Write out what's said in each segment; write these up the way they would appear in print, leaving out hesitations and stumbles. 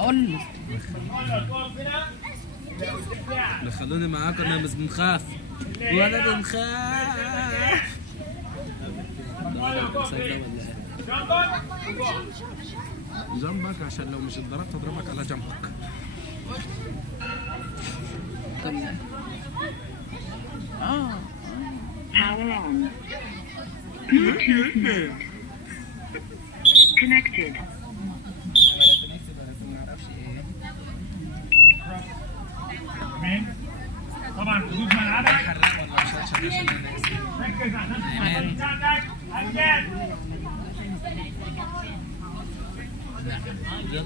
هقول له دخلوني معاكم، انا مش بنخاف ولا بنخاف. جنبك عشان لو مش اتضربت اضربك على جنبك. Connected. طبعا حدود ملعبك حرق ولا مش عشان الناس ركز عشان بتاعتك هتجاد.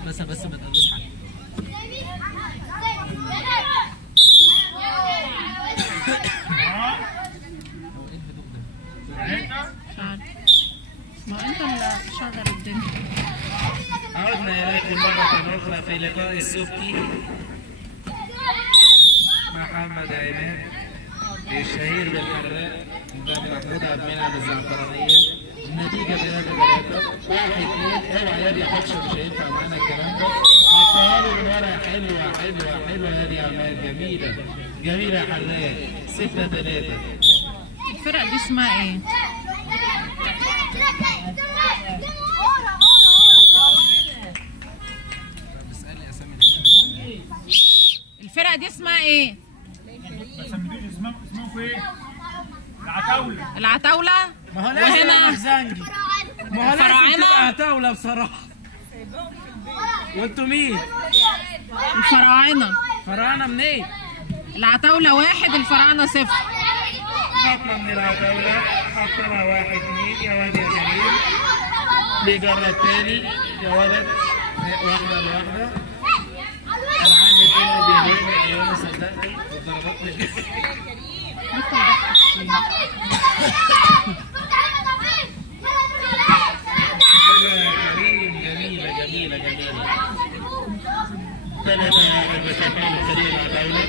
بس ما تقولوش حاجه. ما انت اللي شغل الدنيا. عدنا اليكم مرة أخرى في لقاء السبكي مع محمد عماد الشهير بالحراق قدام محمود عبد المنعم الزعفرانية. النتيجة 3-3 1-2. اوعى يا دي حفشة مش هينفع معانا الكلام ده. حطها له من ورا. حلوة يا دي عماد. جميلة يا حراق. 6-3. الفرق دي اسمها ايه؟ الفرقة دي اسمها ايه؟ ما سميتوش اسمهم ايه؟ العتاولة. ما هو لازم زنجي. ما هو لازم تبقى عتاولة بصراحة. وانتوا مين؟ الفراعنة منين؟ العتاولة 1 الفراعنة 0. خطنا من العتاولة حطنا 1-2. يا واد يا جميل. بيجرب تاني يا ولد. واحدة لواحدة. أنا عندي كله بيهويني. أيوة أنا صدقني الضربات مش حلوة يا كريم. جميلة 3-1 بشكل فريق العتاولة.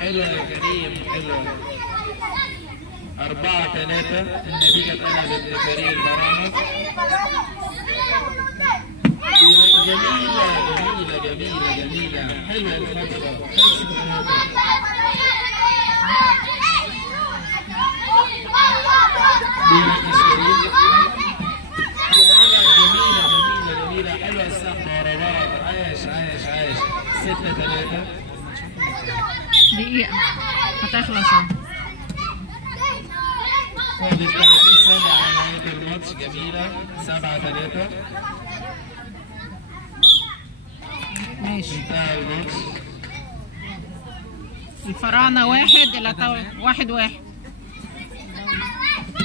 حلوة يا كريم. 4-3. النتيجة اتقلبت لفريق الفراعنة. جميلة. حلوة الخطوة. 5-3. جميلة. حلوة السحبة ورا بعض. عايش. 6-3. دقيقة هتخلص اهو. فاضل 30 ثانية على نهاية الماتش. جميلة. 7-3. ماشي. انتهى الماتش. الفراعنة 1 العتاولة 1-1.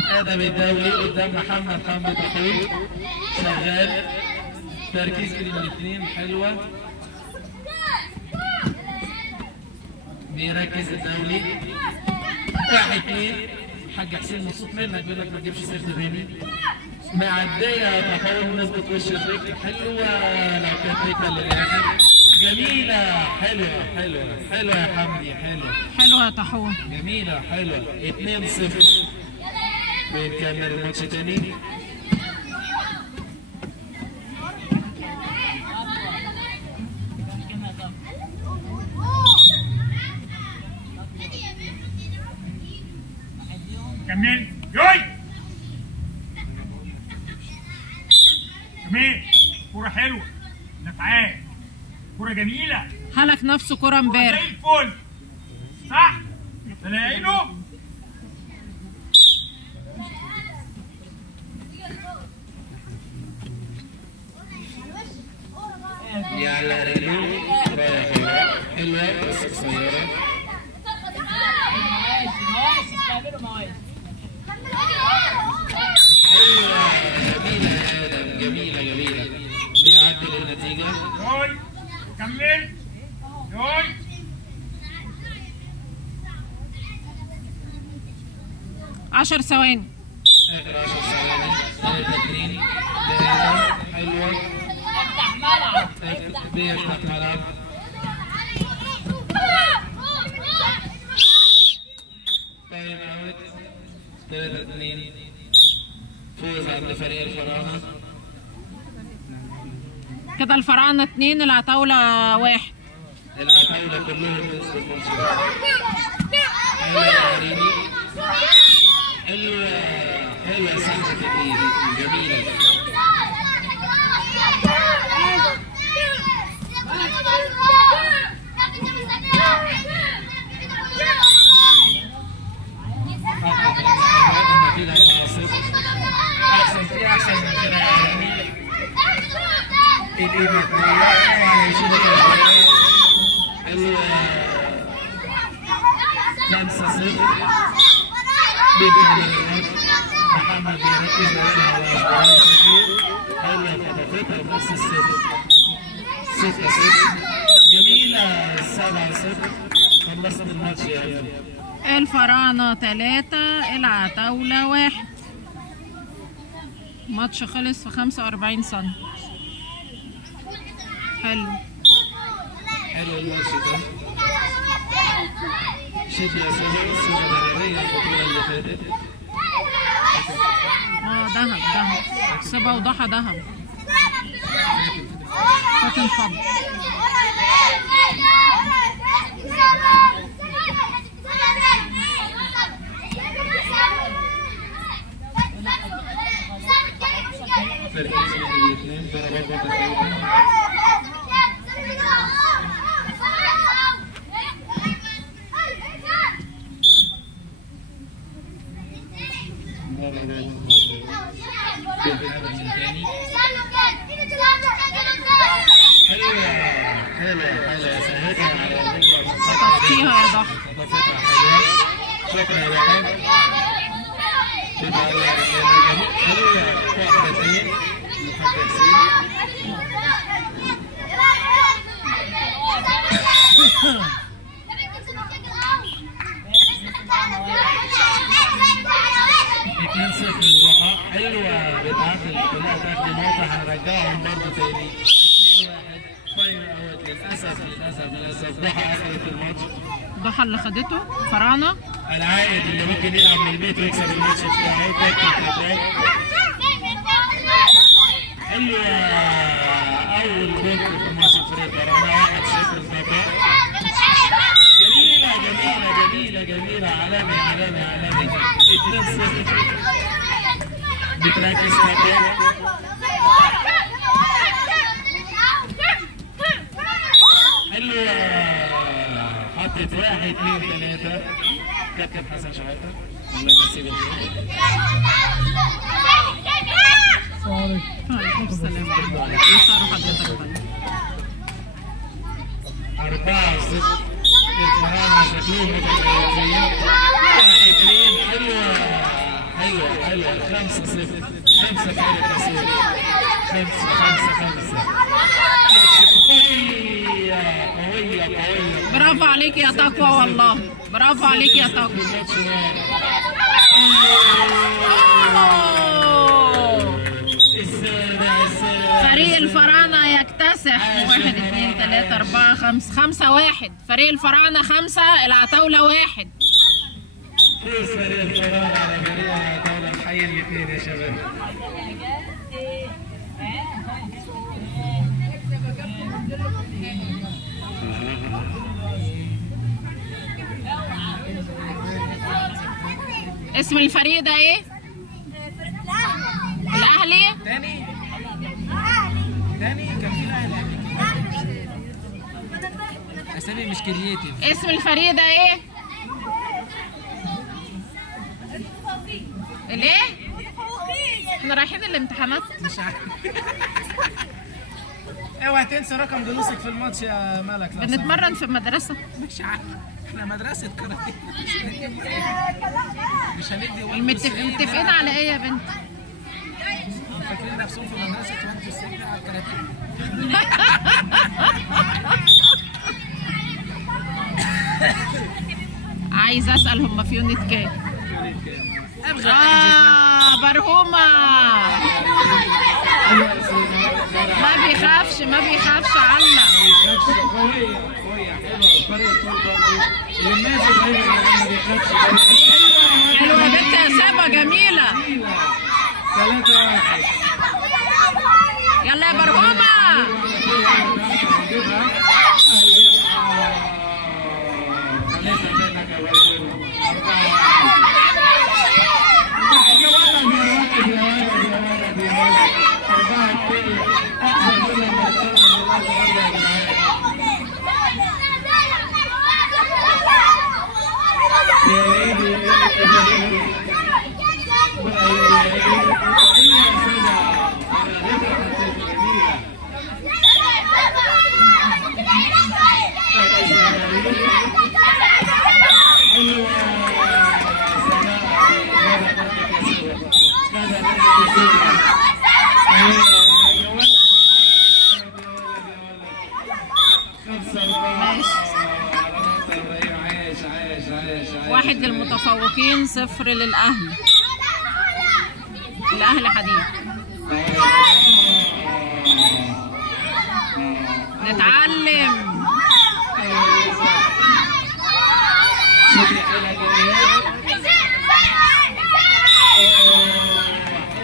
ادم الدولي قدام محمد حمد اخوي. شغال. تركيز بين الاثنين. حلوة. بيركز الدولي. 1-2. حاج حسين مبسوط منك بيقول لك ما تجيبش سيرة بيني. معدية تحاول نظبط وش الرجل. حلوة لو كانت رجلة للآخر. جميلة. حلوة يا حمدي. حلوة يا طاحون. جميلة. 2-0. بنكمل الماتش تاني. كمل. جاي جميل. كورة حلوة. نفعال. كورة جميلة. حالك نفسه كرة امبارح. زي الفل. صح؟ تلاقينه؟ يلا ريلو. رايح حلوة بس قصيرة. جميلة. بيعدل النتيجة. جاي كمل. جاي 10 ثواني. آخر 10 ثواني. 3-2. حلوة. بيفتح ملعب. 3-2 فوز عند فريق الفراعنة. كده الفراعنة 2 العتاولة 1. العتاولة كلهم كسبوا الماتش ده. حلوة يا عريني، حلوة سحبة الإيد جميلة. النتيجة 4-0. أحسن فيها أحسن من كده يا عريني. الإيد متنية وهيشيلوا كده. 5-0 محمد بيركز ويلعب على اشباهية شكله. حلوة خطفتها بنص الصفر. 6-0 جميلة. 7-0 خلصت الماتش يا ابني. الفراعنة 3 العتاولة 1. ماتش خلص في 45 ثانية. حلو الماتش ده. شد يا سيدي السنة الغربية البطولة اللي فاتت. دهب سبا وضحى دهب. فاتن فضل. تركيز من الاثنين ضربات متفاوتة. حلوة سهلتها على الرجل. طفتيها يا ضحى. خطفتها حلوة. شكرا يا وحيد. حلوة 1-2 محمد سيد. حلوة بتعادل كلها تاخد نقطة. هنرجعهم برضه تاني. 2-1 فاينل اوت. للأسف ضحى أخذت الماتش. ضحى اللي خدته فراعنة. العائد اللي ممكن يلعب من البيت ويكسب الماتش بتاعه. حلوة أول جول في الماتش فريق فراعنة. 1-0 ضحى. جميلة عالمي 2-0 بتركز مكانه. حلوة حطت 1-2-3 كابتن حسن شحاتة الله يمسيه بالخير. وعليكم السلام. ايه صار حضرتك بقى؟ 4-0 الفراعنة شكلهم متفاوتين. 1-2 حلوة 5-0 5 فارق كسور. 5 قوية. برافو عليك يا تقوى والله. برافو عليك يا تقوى. فريق الفراعنة يكتسح 1 2 3 4 5 5-1. فريق الفراعنة 5 العتاولة 1. فوز فريق الفراعنة على فريق العتاولة. الحي الاثنين يا شباب. اسم الفريق ده ايه؟ الأهلي. تاني كان في الأهلي. أسامي مش كرييتيف. اسم الفريق ده ايه؟ ليه؟ احنا رايحين الامتحانات. مش عارف. اوعى تنسى رقم جلوسك في الماتش يا ملك. بنتمرن في المدرسة. مش عارف. احنا مدرسة كاراتيه. مش هندي متفقين على ايه يا بنت؟ فاكرين نفسهم في مدرسة وانتوا السجن على الكاراتيه. عايز اسأل هم في يونت كام؟ برهومة ما بيخافش بيخافش ما بيخافش علق. قوية حلوة طريقة طول برضه اللي ماسك دايما ما بيخافش. حلوة يا بنت يا سابة جميلة. 3-1. يلا يا برهومة. واحد للمتفوقين 0 للأهل. الأهل حديد. نتعلم.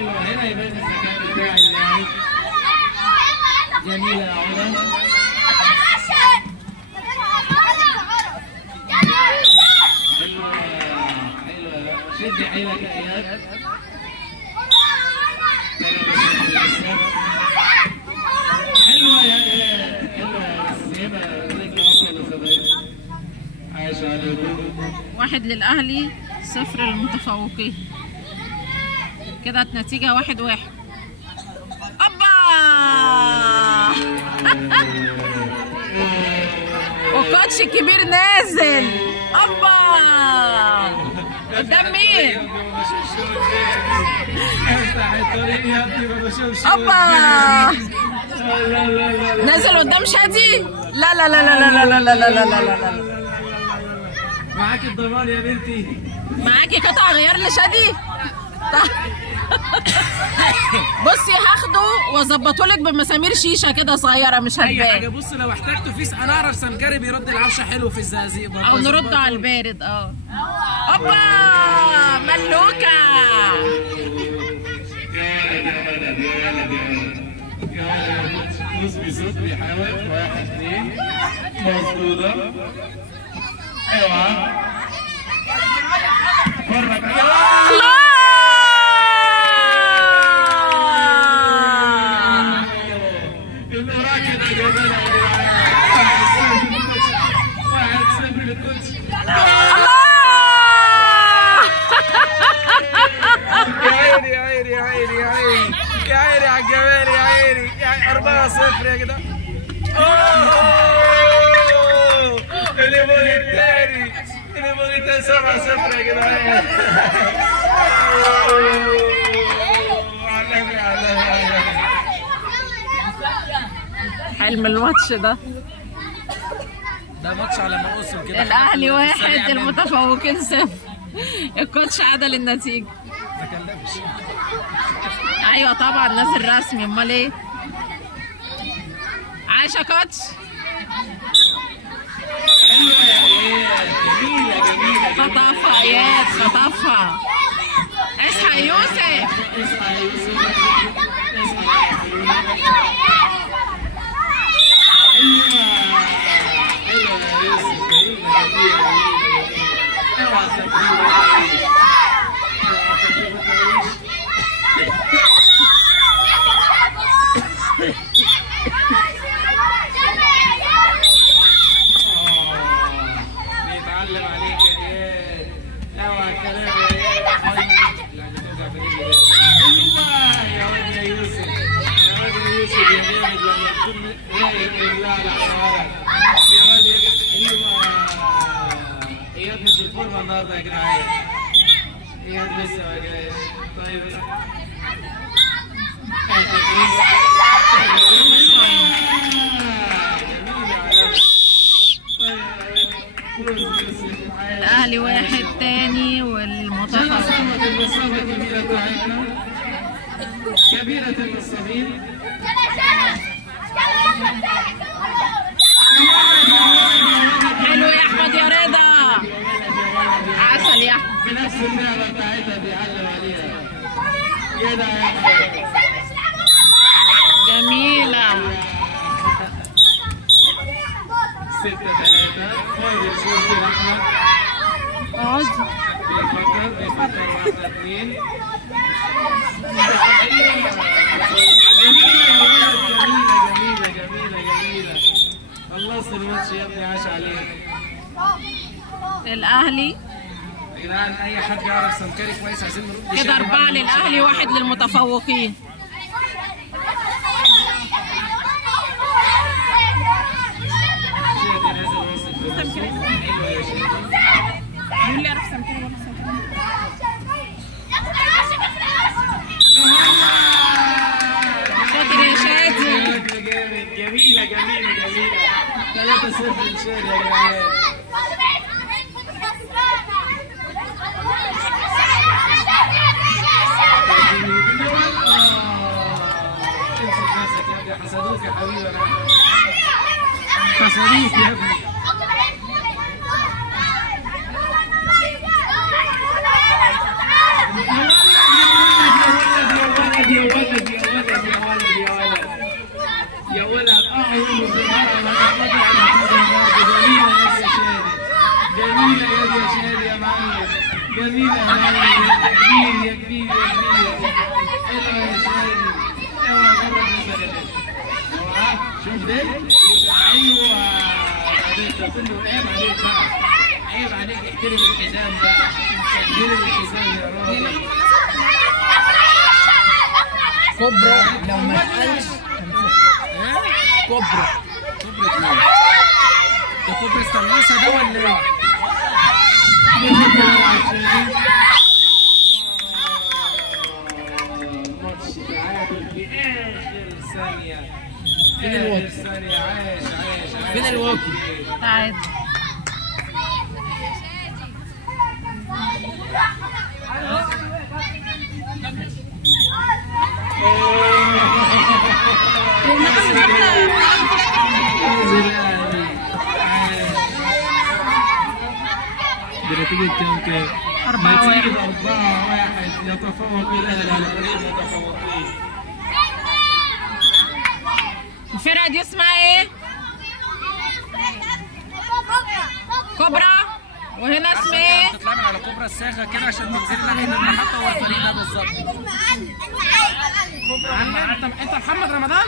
هنا يبان الذكاء بتاع اللاعب. جميلة يا علا. شدي حيلك يا اياد. حلوة يا اياد. حلوة يا سيبة رجل اطول لصديق. عايش عليكم. 1 للأهلي 0 للمتفوقين. كده النتيجة 1-1. أبا والكوتش الكبير نازل. أبا قدام مين؟ أبا نازل قدام شادي؟ لا لا لا لا لا لا لا لا لا لا لا. معاكي الضمان يا بنتي. معاكي قطع غيار لشادي؟ بصي هاخده واظبطه لك بمسامير شيشه كده صغيره مش اي هتبان. حاجه. بص لو احتجته فيس انا اعرف سمكري بيرد العفشه حلو في الزقازيق برضه. او نرد على البارد. اوبا ملوكه. يا ولد نص بصوت بيحاول. 1 2 مظبوطه. ايوه فرق. الله يا عيني على الجمال. يا عيني 4-0 يا جدع. الليمون الثاني 7-0 يا جدعان. حلم الماتش ده ماتش على ما اوصل كده. الاهلي 1 المتفوقين 0. الكوتش عدل النتيجه. ما كلمش. ايوه طبعا نازل رسمي. امال ايه؟ عايشه كوتش. حلوه يا اياد. جميله. خطفها اياد خطفها. اصحى يا يوسف. اصحى يا يوسف. بيتعلم عليك يا اياد. اوعى الكلام يا اياد. يا واد يا يوسف. يا واد يا يوسف يا جامد لما تكون رايق بالله على الحوارات. يا واد يا اياد مش الفورمه النهارده يا جدعان. اياد لسه ما جاش. طيب الاهلي 1 تاني والمتفوق. كبيرة النصابين. حلو يا احمد يا رضا، عسل يا احمد. بنفس اللعبه بتاعتها بيعلم عليها كده يا احمد. جميلة. 6-3 فاضل شوط كده احمد. اقعد. بيفكر 1-2. جميلة. خلصت الماتش يا ابني، عاش عليك. الاهلي يا جدعان اي حد يعرف سمكري كويس عايزين نرد كده 4 للاهلي 1 للمتفوقين. مين اللي يعرف سمكري ولا سمكري؟ شاطر يا شادي. جميلة 3-0 لشادي يا جدعان. امسك نفسك يا ابني، حسدوك يا حبيبي. انا حسدوك يا ابني. يا ولد اعوذ جميلة يا شادي يا معلم. جميلة يا معلم. يا كبير. حلوة يا شادي. اوعى جرب نفسك. اوعى شوف ده. ايوه ده كله عيب عليك بقى. عيب عليك، احترم الحزام بقى. احترم الحزام يا راجل. كوبرا لو ما اتقالش كوبرا مين؟ ده كوبرا استنوسة ده ولا ايه؟ ماتش تعادل في آخر ثانية. فين الواقي؟ عاش. فين الواقي؟ تعادل. بنتيجة كام؟ 4-1. 4-1 يتفوق الأهلي على فريق المتفوقين. الفرقة دي اسمها ايه؟ كوبرا. وهنا اسمها ايه؟ هتطلعي على كوبرا الساخة كده عشان تنزلي ناحية المحطة. هو الفريق ده بالظبط. انت محمد رمضان؟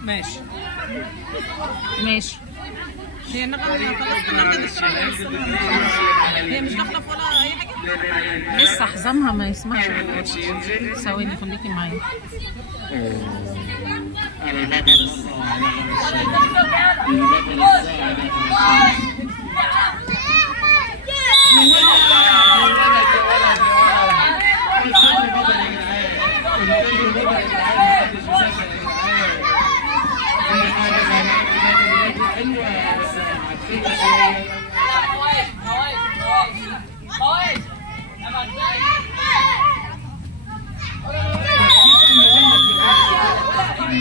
ماشي. هي النقطة اللي خلصت هي مش داخلة في ولا أي حاجة؟ لسه حزامها ما يسمعش. ثواني خليكي معايا.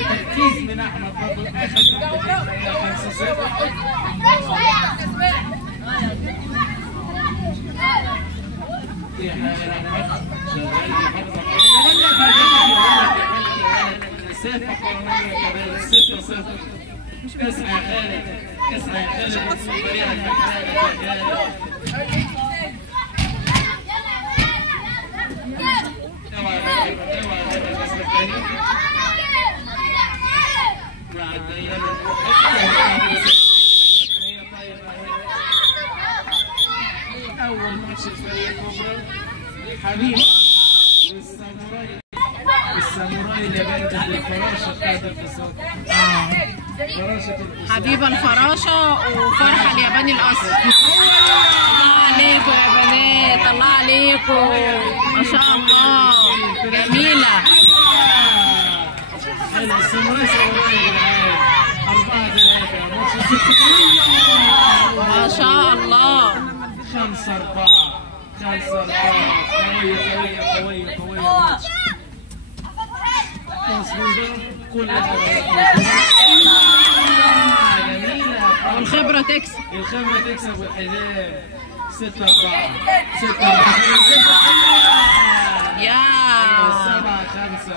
تركيز من احمد برضه. اخر 5-0. اسعى يا خالد. اول ماتش الفريق كوبرا حبيب والساموراي الياباني ضد الفراشه بتاعت الاقتصاد. حبيبه الفراشه وفرحه الياباني الاصلي. الله عليكم يا بنات، الله عليكم ما شاء الله. جميله. الساموراي يا جدعان 4-3 ماتش ما شاء الله. 5-4 قوية الماتش. تصويبة كل تكسب. الخبرة تكسب والحزام 6-4 يا 7-5.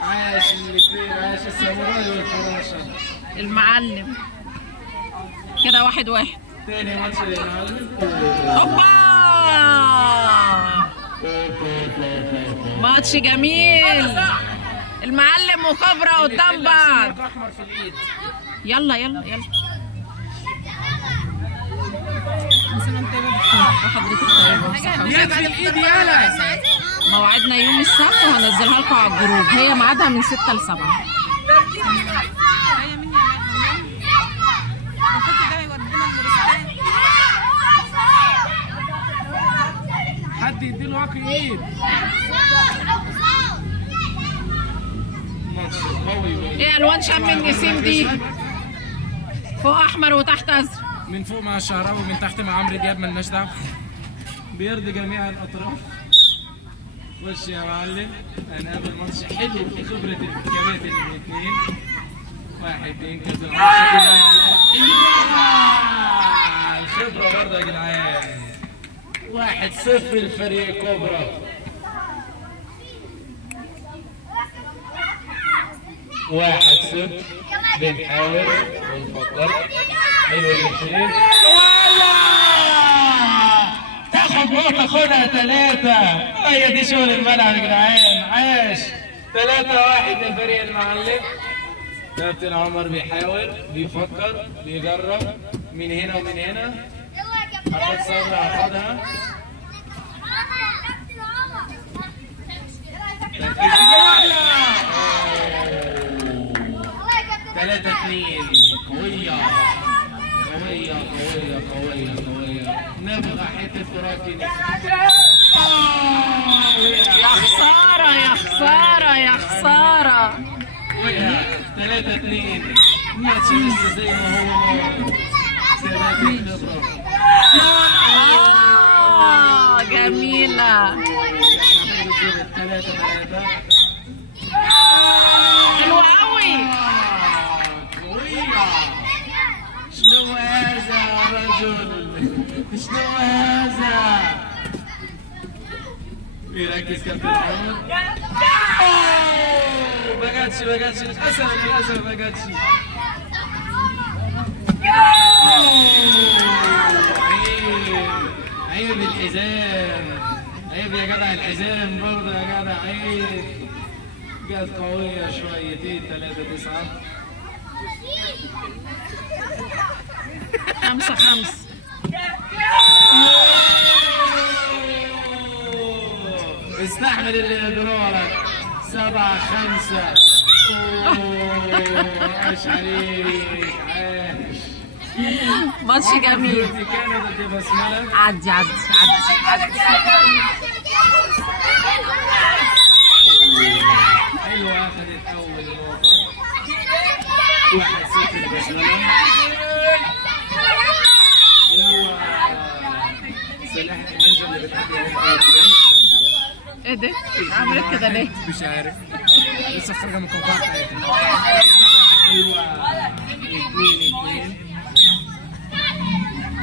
عاش الاثنين، عاش الساموراي والفراشة. المعلم كده 1-1. تاني ماتش للمعلم. اوبا ماتش جميل، المعلم وكوبرا قدام بعض. احمر في الايد. يلا يلا يلا. حضرتك يد في الايد يالا. موعدنا يوم السبت وهنزلها لكم على الجروب، هي ميعادها من 6 ل 7. حد يديله واقي ايد. ماتش قوي. ايه الوان شم النسيم دي؟ فوق احمر وتحت ازرق. من فوق مع الشعراوي ومن تحت مع عمرو دياب، مالناش دعوه. بيرضي جميع الاطراف. خش يا معلم، هنقابل ماتش حلو في خبره الكباتن الاثنين. 1-2 كده. الخبره برضه يا جدعان. 1-0 لفريق كوبرا. واحد صفر. بنحاول ونفكر. حلو الاثنين. تاخد نقطة، خدها 3. هي دي شغل الملعب يا جدعان. عاش. 3-1 لفريق المعلم. كابتن عمر بيحاول، بيفكر، بيجرب من هنا ومن هنا. محمد صبري اخدها. 3-2. قوية قوية قوية قوية قوية. نبغى حتة فراكي. يا خسارة يا خسارة يا خسارة. 3-2. ماتش لسه زي ما هو. ثبات الخبرة. جميلة. 3-3. حلوة قوي. قوية. شنو هذا يا رجل؟ شنو هذا؟ يركز كابتن عمر. ما جاتش للأسف ما جاتش. عيب الحزام، عيب يا جدع الحزام برضه يا جدع، عيب. جت قوية شويتين. 3-9. 5-5. استحمل اللي يجرالك. 7-5. عاش عليك، عاش. ماتش جميل. كانوا ضد بسملة. عدي عدي عدي عدي. حلوة، أخذت أول نقطة. 1-0 لبسملة. حلوة. سلاح النينجا اللي بتعدي ايه ده؟ عملت كده ليه؟ مش عارف، لسه خارجة من القوقعة بتاعتها. حلوة. 2-2.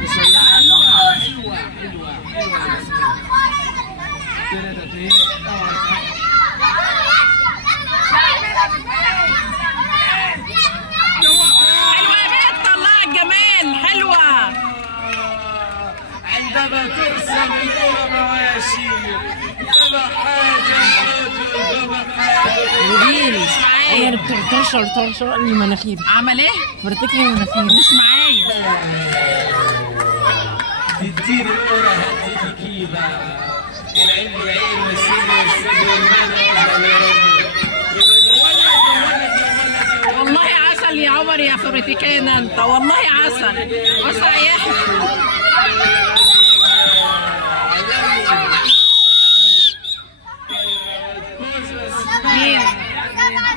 وسلاح. حلوة حلوة حلوة حلوة. 3-2. حلوة يا بنت، طلع الجمال. حلوة. عندما ترسم الكرة مواشي فما حاجة الرجل، فما حاجة. روبين مش معايا. عمر بترشر لي مناخيري. عمل ايه؟ فرتك لي مناخيري. مش معايا. تدير الكرة هتيجي كيبة. العين بالعين والسن والسن والمنى. والله عسل يا عمر يا فرتكان انت، والله عسل. وصحيح. مين؟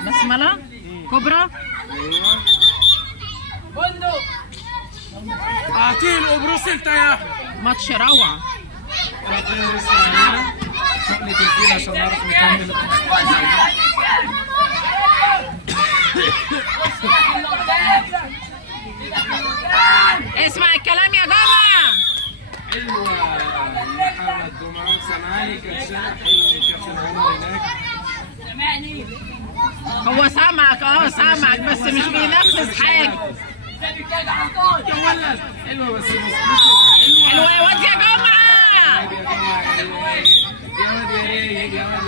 بسملة؟ كوبرا؟ اعطيه القبروس انت يا احمد. ماتش روعة. ربنا يستر علينا. حقنة الفيل عشان نعرف نكمل. اسمع حلوة محمد جمعة سامعاني كابتن حلو كابتن عمر هناك هو سامعك سامعك بس مش بينفذ حاجة يا ولد حلوة بس مش حلوة يا واد يا جمعة يا واد يا رايق يا واد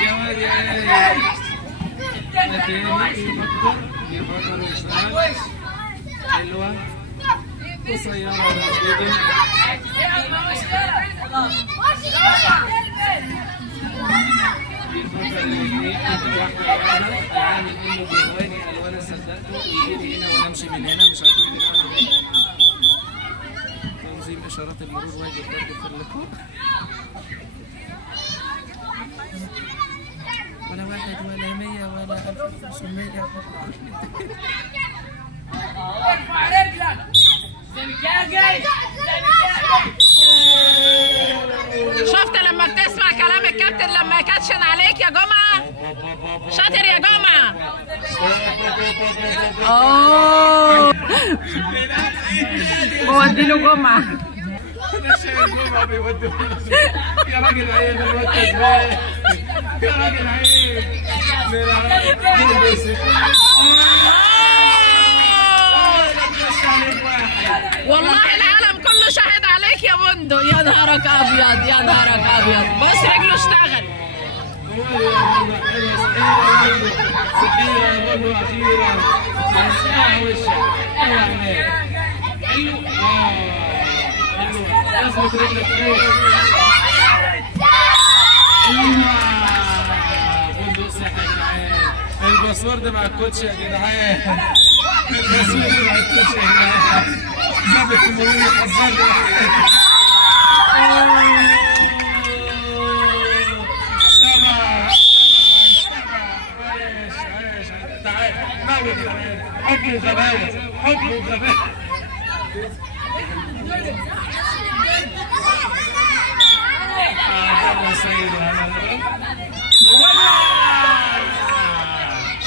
يا رايق يا واد يا رايق يفكر ويشتغل حلوة قصيرة ومسدودة بيفكر الاثنين واحدة عامل انه بيهواني قال وانا صدقته ويجي هنا وانا امشي من هنا مش عارفين بنعمل ايه. تنظيم اشارات المرور واجب برضه في اللقاء. ولا واحد ولا 100 ولا 1500 ارفع رجلك شفت لما بتسمع كلام الكابتن لما يكاتشن عليك يا جمعة؟ شاطر يا جمعة. بودي له جمعة. انا شايف جمعة بيودي يا راجل عيب الواد ازاي؟ يا راجل عيب والله العالم كله شاهد عليك يا بندق. يا نهارك ابيض يا نهارك ابيض. بص رجله اشتغل. الباسورد مع الكوتش يا جدعان. الباسورد مع الكوتش يا جدعان. ظابط المرور يحذرني. تعال موت حب وغباوة حب وغباوة.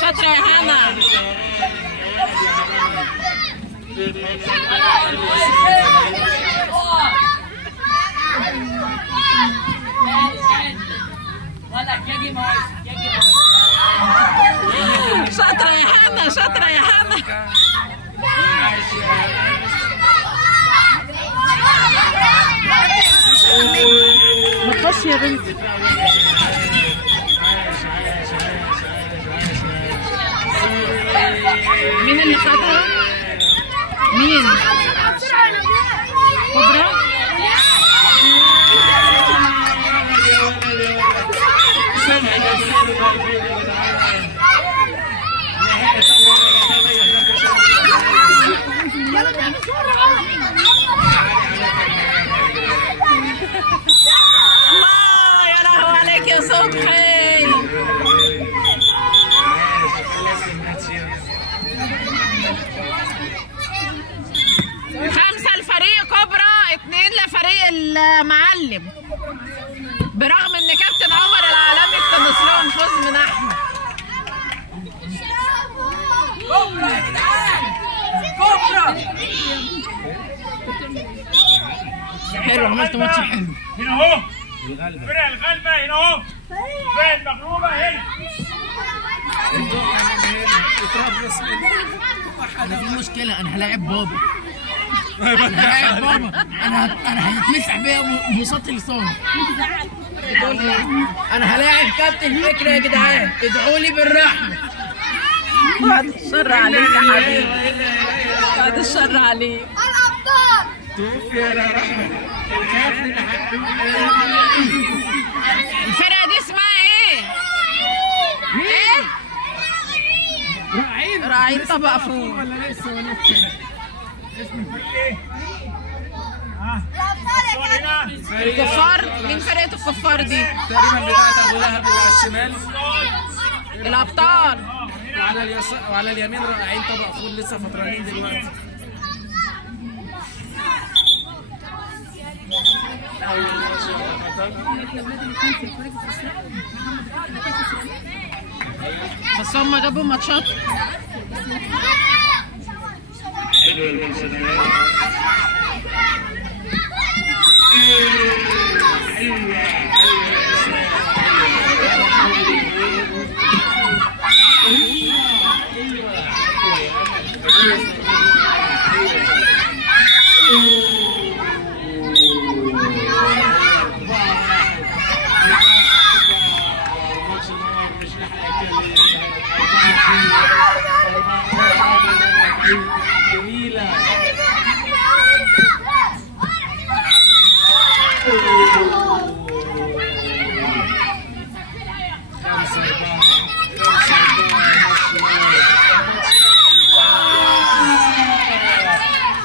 شاطرة يا هنا. شاطرة يا هنا شاطرة يا هنا. بخش يا بنتي. مين اللي خدها؟ مين؟ كبرى؟ الله يا لهوي عليك يا صبحي. خمسة لفريق كبرى 2 لفريق المعلم. برغم ان كابتن عمر العالمي اقتنص لهم فوز من احمد. كبرى يا جدعان كبرى. حلو عملت ماتش حلو. هنا اهو فرق الغلبة هنا اهو. فرق المغلوبة هنا. انا في مشكلة. انا هلاعب بابا. هلاعب بابا. انا هيتمسح بيا بساط لساني. بتقول ايه؟ انا هلاعب كابتن فكري يا جدعان. ادعوا لي بالرحمة. بعد الشر عليك يا حبيبي. بعد الشر عليك. توفي يا رحمة. الفرقة دي اسمها ايه؟ ايه؟ راعين طبق فول. ولا لسه ولا الكفار. مين فرقة الكفار دي؟ تقريبا بتاعت ابو لهب اللي على الشمال. الابطال. وعلى اليسار وعلى اليمين رائعين طبق فول لسه فطرانين دلوقتي. بس هم جابوا ماتشات. حلو الماتش ده.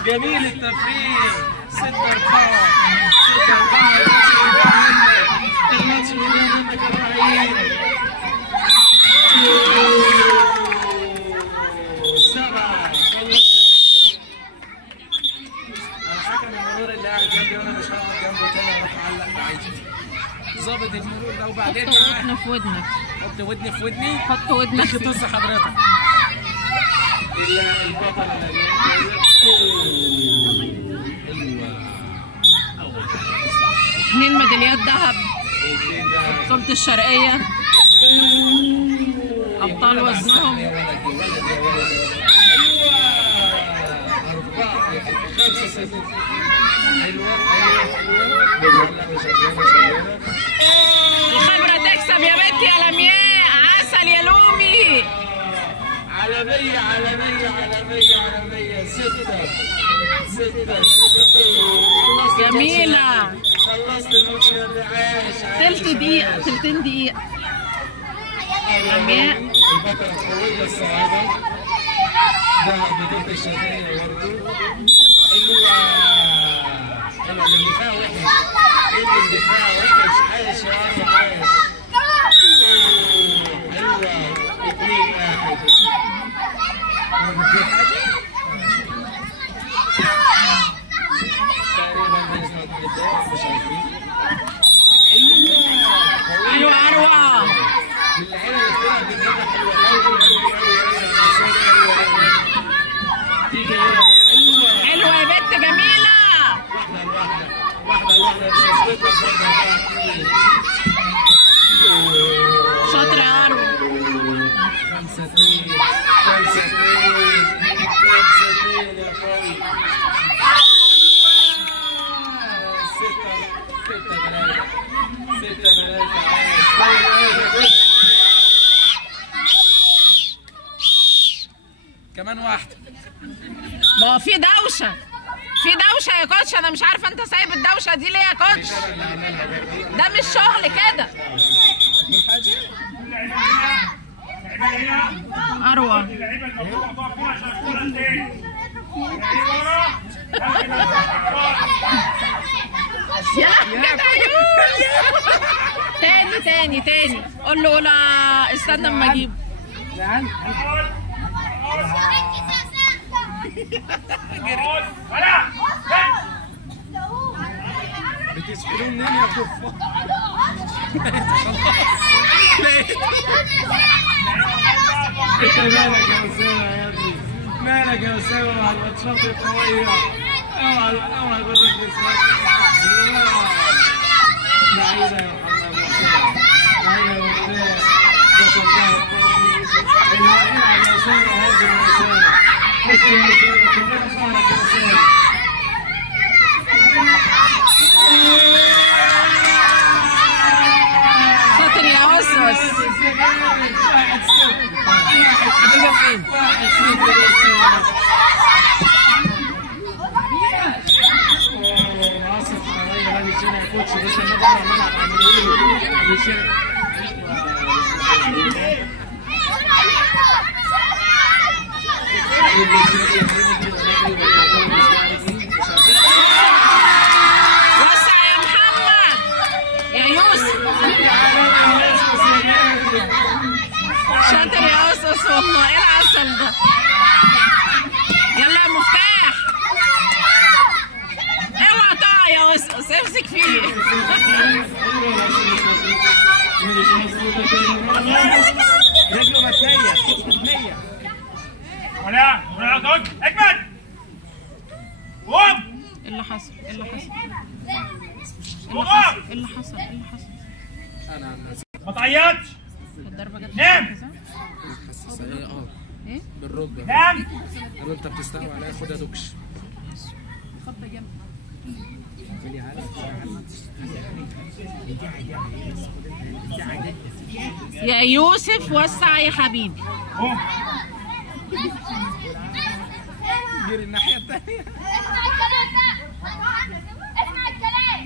جميل التفريغ 6-4 الماتش اللي جاي منك ابراهيم 7 انا حكم المرور اللي قاعد جنبي وانا مش هقعد جنبه تاني اروح اعلق بعيد ظابط المرور ده وبعدين حط ودن في ودنك. حط ودني في ودني حط ودنك مش تص حضرتك البطل اتنين ميداليات ذهب بطولة الشرقية أبطال وزنهم. الخبرة تكسب يا بنتي يا لمياء، عسل يا لومي. على 6 جميلة. خلصت الماتش اللي عايش تلت دقيقة، تلتين دقيقة. لمياء البطلة القوية الصاعدة ده بطولة الشرقية برضه. الاندفاع وحش عايش يا عم عايش. ايوه 2-1 أيوة أروى. حلوة يا بنت جميلة. شاطرة يا أروى. 5-2 يا قوي. 6-3 كمان واحدة. ما هو في دوشة، في دوشة يا كوتش. أنا مش عارفة أنت سايب الدوشة دي ليه يا كوتش؟ ده مش شغل كده. أروى تاني قول له لا استنى اما اجيبه. بتسحلوا منين يا كفار؟ انت مالك يا اسامه يا ابني؟ مالك يا اسامه مع الماتشات القويه؟ اوعى اقول لك اسمك لعيبه يا محمد، لعيبه يا وفاء، بطل ذهب اللعيبه يا اسامه هادي يا اسامه، بس يا اسامه كلنا ظهرك يا اسامه. شاطر يا أسس. وسع يا محمد يا يوسف. شاطر يا أسس والله. ايه العسل ده؟ يلا يا مفتاح. اوعى تقع يا أسس، امسك فيه. رجله متنية. ولا دول اجمد. قوم. اللي حصل؟ ايه اللي حصل؟ ايه اللي حصل؟ ايه اللي حصل؟ ما تعيطش. الضربة جت نام. حساسة ايه ايه؟ بالركبة. نام. قالوا انت بتستقوى عليا خدها دوكش. خبطة جامدة. يا يوسف وسع يا حبيبي. جري الناحية التانية.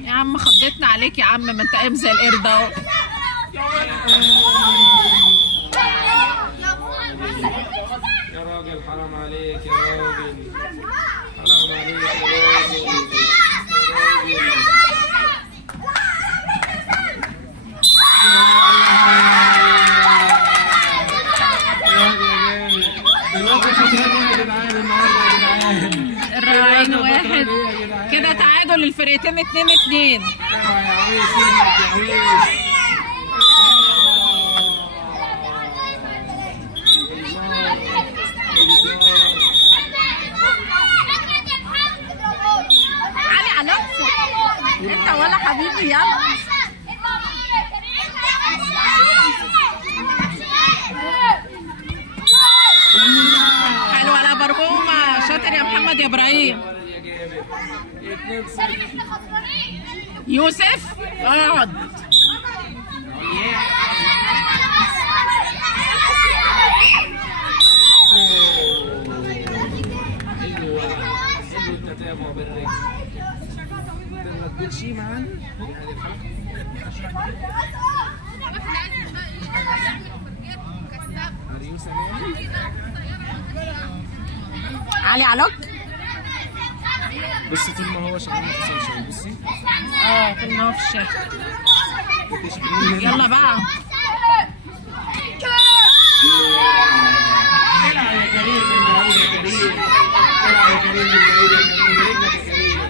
يا عم خضتنا عليك يا عم، ما انت قايم زي القرد اهو. يا راجل حرام عليك يا راجل، حرام عليك يا راجل. الراعين واحد كده، تعادل الفرقتين 2-2. علي على انت ولا حبيبي يلا. حلوة على برهومة، شاطر يا محمد يا ابراهيم. يوسف اقعد. التتابع بالرجل. ما تقولش معانا علي علوك. بصي طول ما هو شغال ما تحصلش. بصي طول ما هو في الشاشة. يلا بقى. العب يا كريم من بعيد يا كريم، العب يا كريم من بعيد يا كريم، برجلك يا كريم.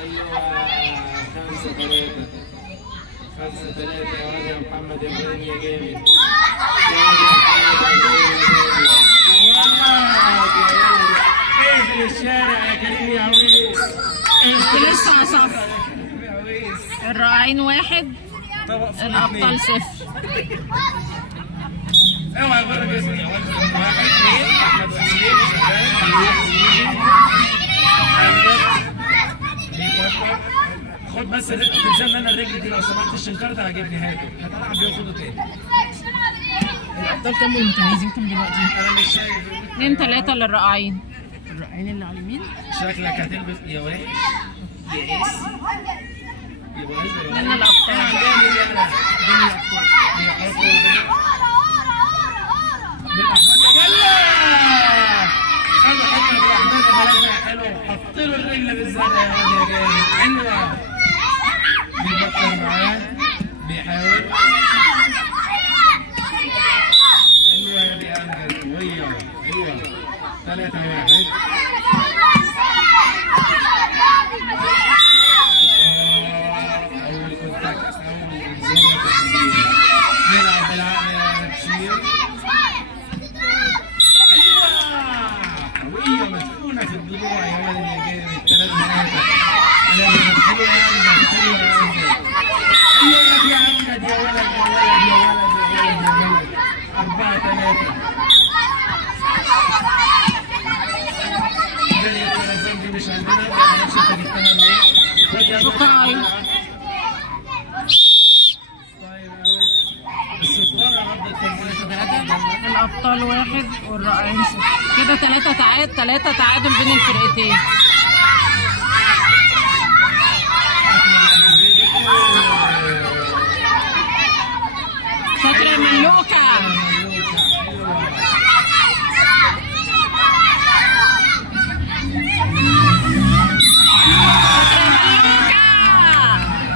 ايوه 5-3 يا واد يا محمد يا ابراهيم يا جامد. اقفل الشارع يا كريم يا عويس. لسه صفر. الراعين 1 الابطال 0. اوعى يغرك اسمي يا ولد. 1 2 احمد وسيم خد بس تلزمني انا الرجل دي لو سمحت. الشنكار ده عاجبني هاته، هتلعب بيه وخده تاني. الابطال كام متميزين كام دلوقتي؟ انا مش شايف. 2-3 للراعين. الراعين اللي على اليمين شكلك هتلبس يا وحش يا اس يا وحش. من الابطال. جامد يا ولد. بين الابطال. خلوا حته الرحمن يا بلدنا حلوه، حط له الرجل بالزرع يا واد يا جامد. حلوه. بيفكر معاه بيحاول. حلوه يا ابي امجد. ايوه 3-1. اول كونتاكت، اول انزال تسديد. نلعب بالعقل يا بشير. قوية مدفونة في الضلوع يا ولد يا جامد. 3-3. حلوة يا أمجد، حلوة يا أمجد. أيوة يا أمجد يا ولد يا ولد يا ولد يا ولد يا ولد. 4-3. الدنيا التلفزيون دي مش عندنا، ما اعرفش أنت جبتها منين. شكراً. طيب أوي. السفارة ردت في الابطال 1 والراعين 0. كده 3 تعادل بين الفرقتين. شاطر يا ملوكة.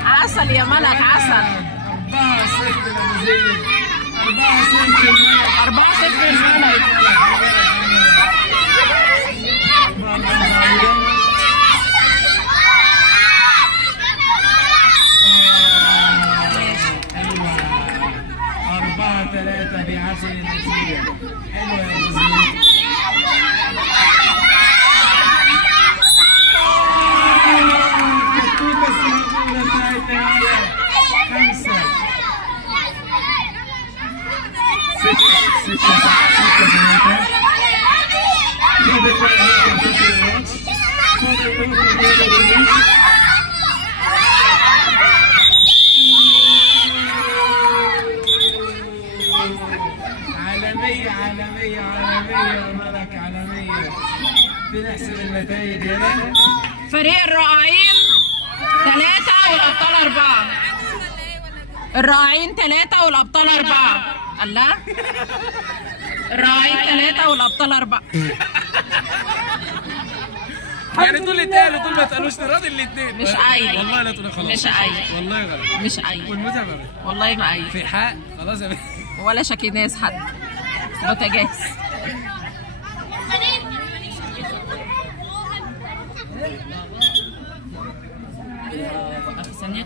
عسل يا ملك عسل. 4-0 لمزيد. 4-0 الملك. بيعزل النتيجة. حلوة يا مزيد. كتكوت بس الأولى بتاعتها 5 6 عالمية عالمية عالمية يا ملك عالمية. بنحسب النتائج هنا. فريق الرائعين 3 والأبطال 4. الرائعين 3 والأبطال 4. الله. الرائعين 3 والأبطال 4. يعني دول اتقالوا دول ما اتقالوش راضي الاثنين. مش عايز. والله لا تقول خلاص. مش عايز. والله غلط. مش عايز. والمتعة غلط. والله ما عايز. في حق خلاص يا بنت. ولا شكي ناس حد. بوتاجاز.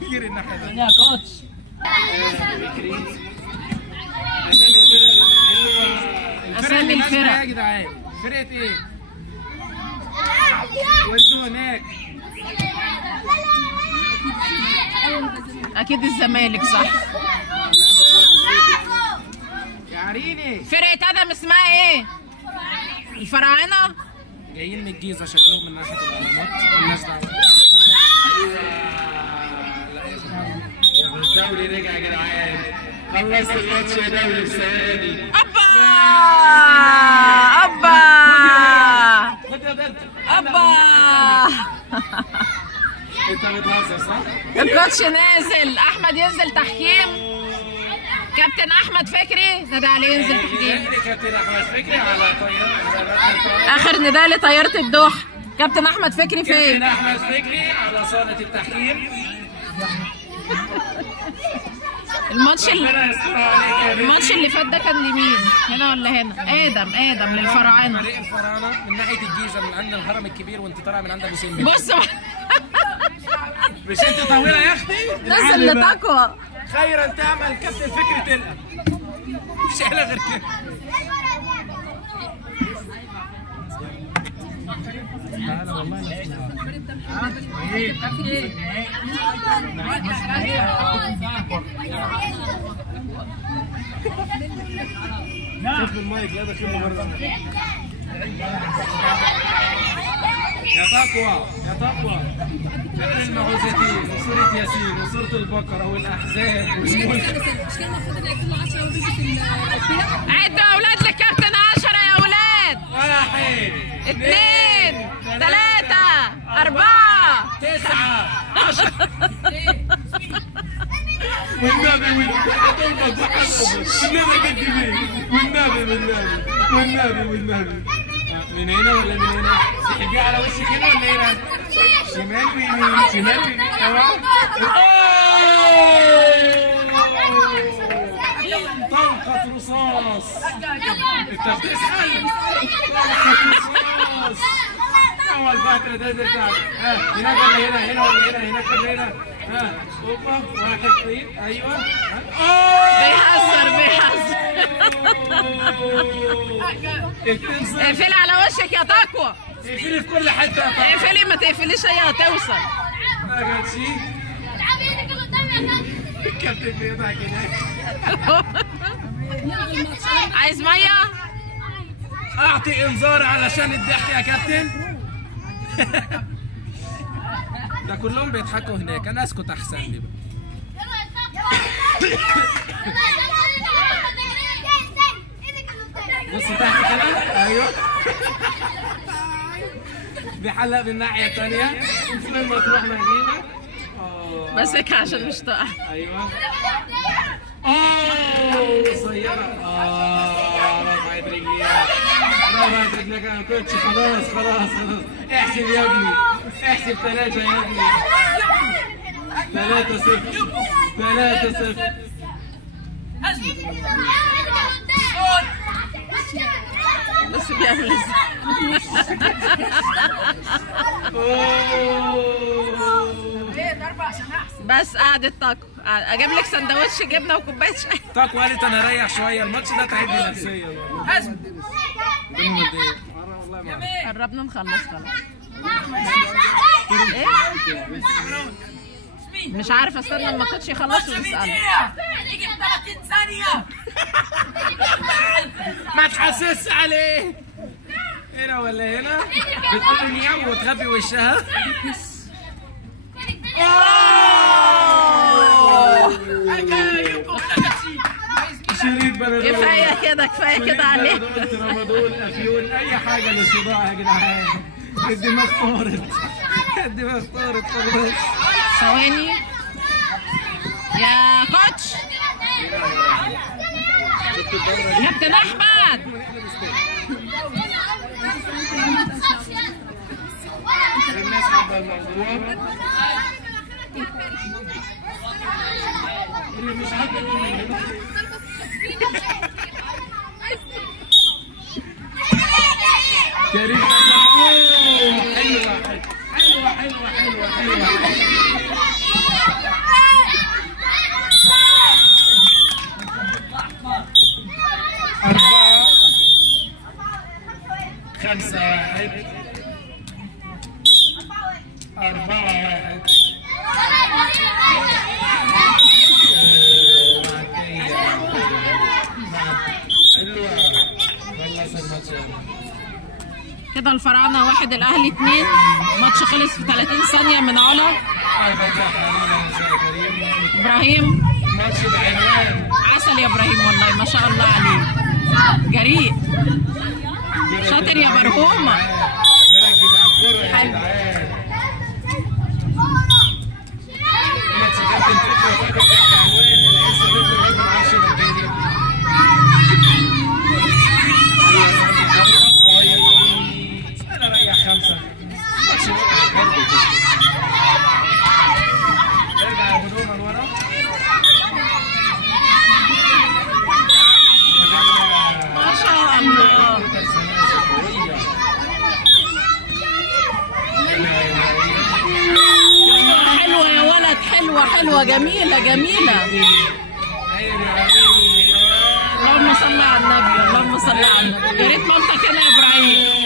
كتير الناحية دي. يا كوتش أسامي الفرق يا جدعان. فرقة ايه؟ وانتوا هناك. أكيد الزمالك صح. يا عريني. فرقة آدم اسمها إيه؟ الفراعنة؟ جايين من الجيزة شكلهم من ناحية الأهرامات. مالناش دعوة. الدوري رجع يا جدعان. خلصت الماتش يا دوري في ثواني. أبا أبا أبا. انت بتهزر صح؟ الكوتش نازل. أحمد ينزل تحكيم. كابتن أحمد فكري ندى عليه ينزل تحكيم. كابتن أحمد فكري على طيارة. آخر نداء لطيارة الدوحة. كابتن أحمد فكري فين؟ كابتن أحمد فكري على صالة التحكيم. الماتش اللي فات ده كان لمين؟ هنا ولا هنا؟ آدم للفراعنة. فريق الفراعنة من ناحية الجيزة من عند الهرم الكبير وانت طالع من عند ابو سمبل. بص مش انت طويلة يا اختي؟ الناس اللي تقوى. خيرا تعمل كابتن فكري تلقى. مفيش حاجة غير كده. تعالى والله شوف المايك لا داخل بره. يا تقوى يا تقوى. فكر المعوذتين وسورة ياسين وسورة البقرة والأحزاب. عدوا يا أولاد للكابتن 10 يا أولاد. 1 2 3 4 9 10. والنبي والنبي من هنا ولا من هنا؟ تحبيه على وشك هنا ولا هنا؟ شمال ويمين شمال ويمين. طلقة رصاص. انت بتسأل؟ طلقة رصاص. أول فترة تنزل تحت. هناك ولا هنا؟ هنا ولا هنا؟ هناك ولا هنا؟ اوبا 1 2 ايوه. بيحذر اقفلي على وشك يا تقوى. اقفلي في كل حته يا تقوى. اقفلي ما تقفليش هي هتوصل. ما جاتش. الكابتن بيضحك هناك. عايز ميه؟ اعطي انذار علشان الضحك يا كابتن. ده كلهم بيضحكوا هناك. انا اسكت احسن لي بقى. بص تحت كده. ايوه. بيحلق من الناحيه الثانيه. لما تروح مدينه. ماسكها عشان مش تقع. ايوه. قصيره. رفعت رجليها. رفعت رجليك يا كوتش. خلاص خلاص خلاص. احسب يا ابني. احسب 3 يا ابني. 3-0. 3-0. بس بيعمل ليه 4 عشان احسن. بس قعدت تاكو. اجيب لك سندوتش جبنه وكوبايه شاي. تاكو قالت انا اريح شويه، الماتش ده تعبني نفسيا والله. أزم. قربنا نخلص خلاص. ايه؟ مش عارفه استنى لما كنتش يخلصوا واساله. يجي في 30 ثانية. ما تحسس عليه. هنا ولا هنا؟ بتقول مياو وتخبي وشها. شريط بنادول. كفايه كده كفايه كده عليه. ترامادول افيون اي حاجه للصداع يا جدعان. الدماغ طارت. الدماغ طارت خلاص. ثواني يا كوتش. كابتن احمد. الناس حابه الموضوع. اللي مش حابه يقول كريم حسن. حلوه حلوه حلوه حلوه حلوه. 4 5 1 4 1. كده الفراعنه 1 الاهلي 2. ماتش خلص في 30 ثانيه من علا. ابراهيم ماتش بعنوان عسل يا ابراهيم والله ما شاء الله عليك. جريء شاطر يا مرهومه. نركز على الكوره يا جدعان. انا ريح 5. ارجع يا بدون لورا. ما شاء الله. حلوه يا ولد حلوه حلوه جميله جميله. اللهم صل على النبي اللهم صل على النبي. يا ريت مامتك هنا يا ابراهيم.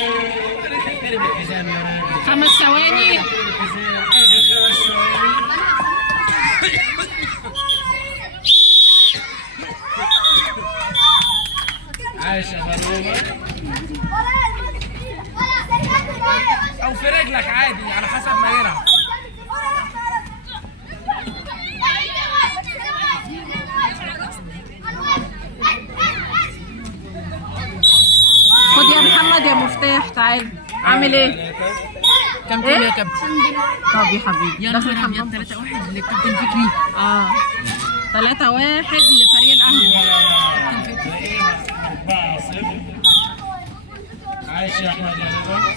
5 ثواني. عايشه مروه او في رجلك عادي على حسب ما يلعب. خد يا محمد يا مفتاح تعال. عامل ايه؟ كم كيلو يا كابتن؟ طب يا حبيبي دخل الحمام. 3-1 للكابتن فكري. 3-1 لفريق الاهلي. 4-0. عايش يا احمد يا نجم.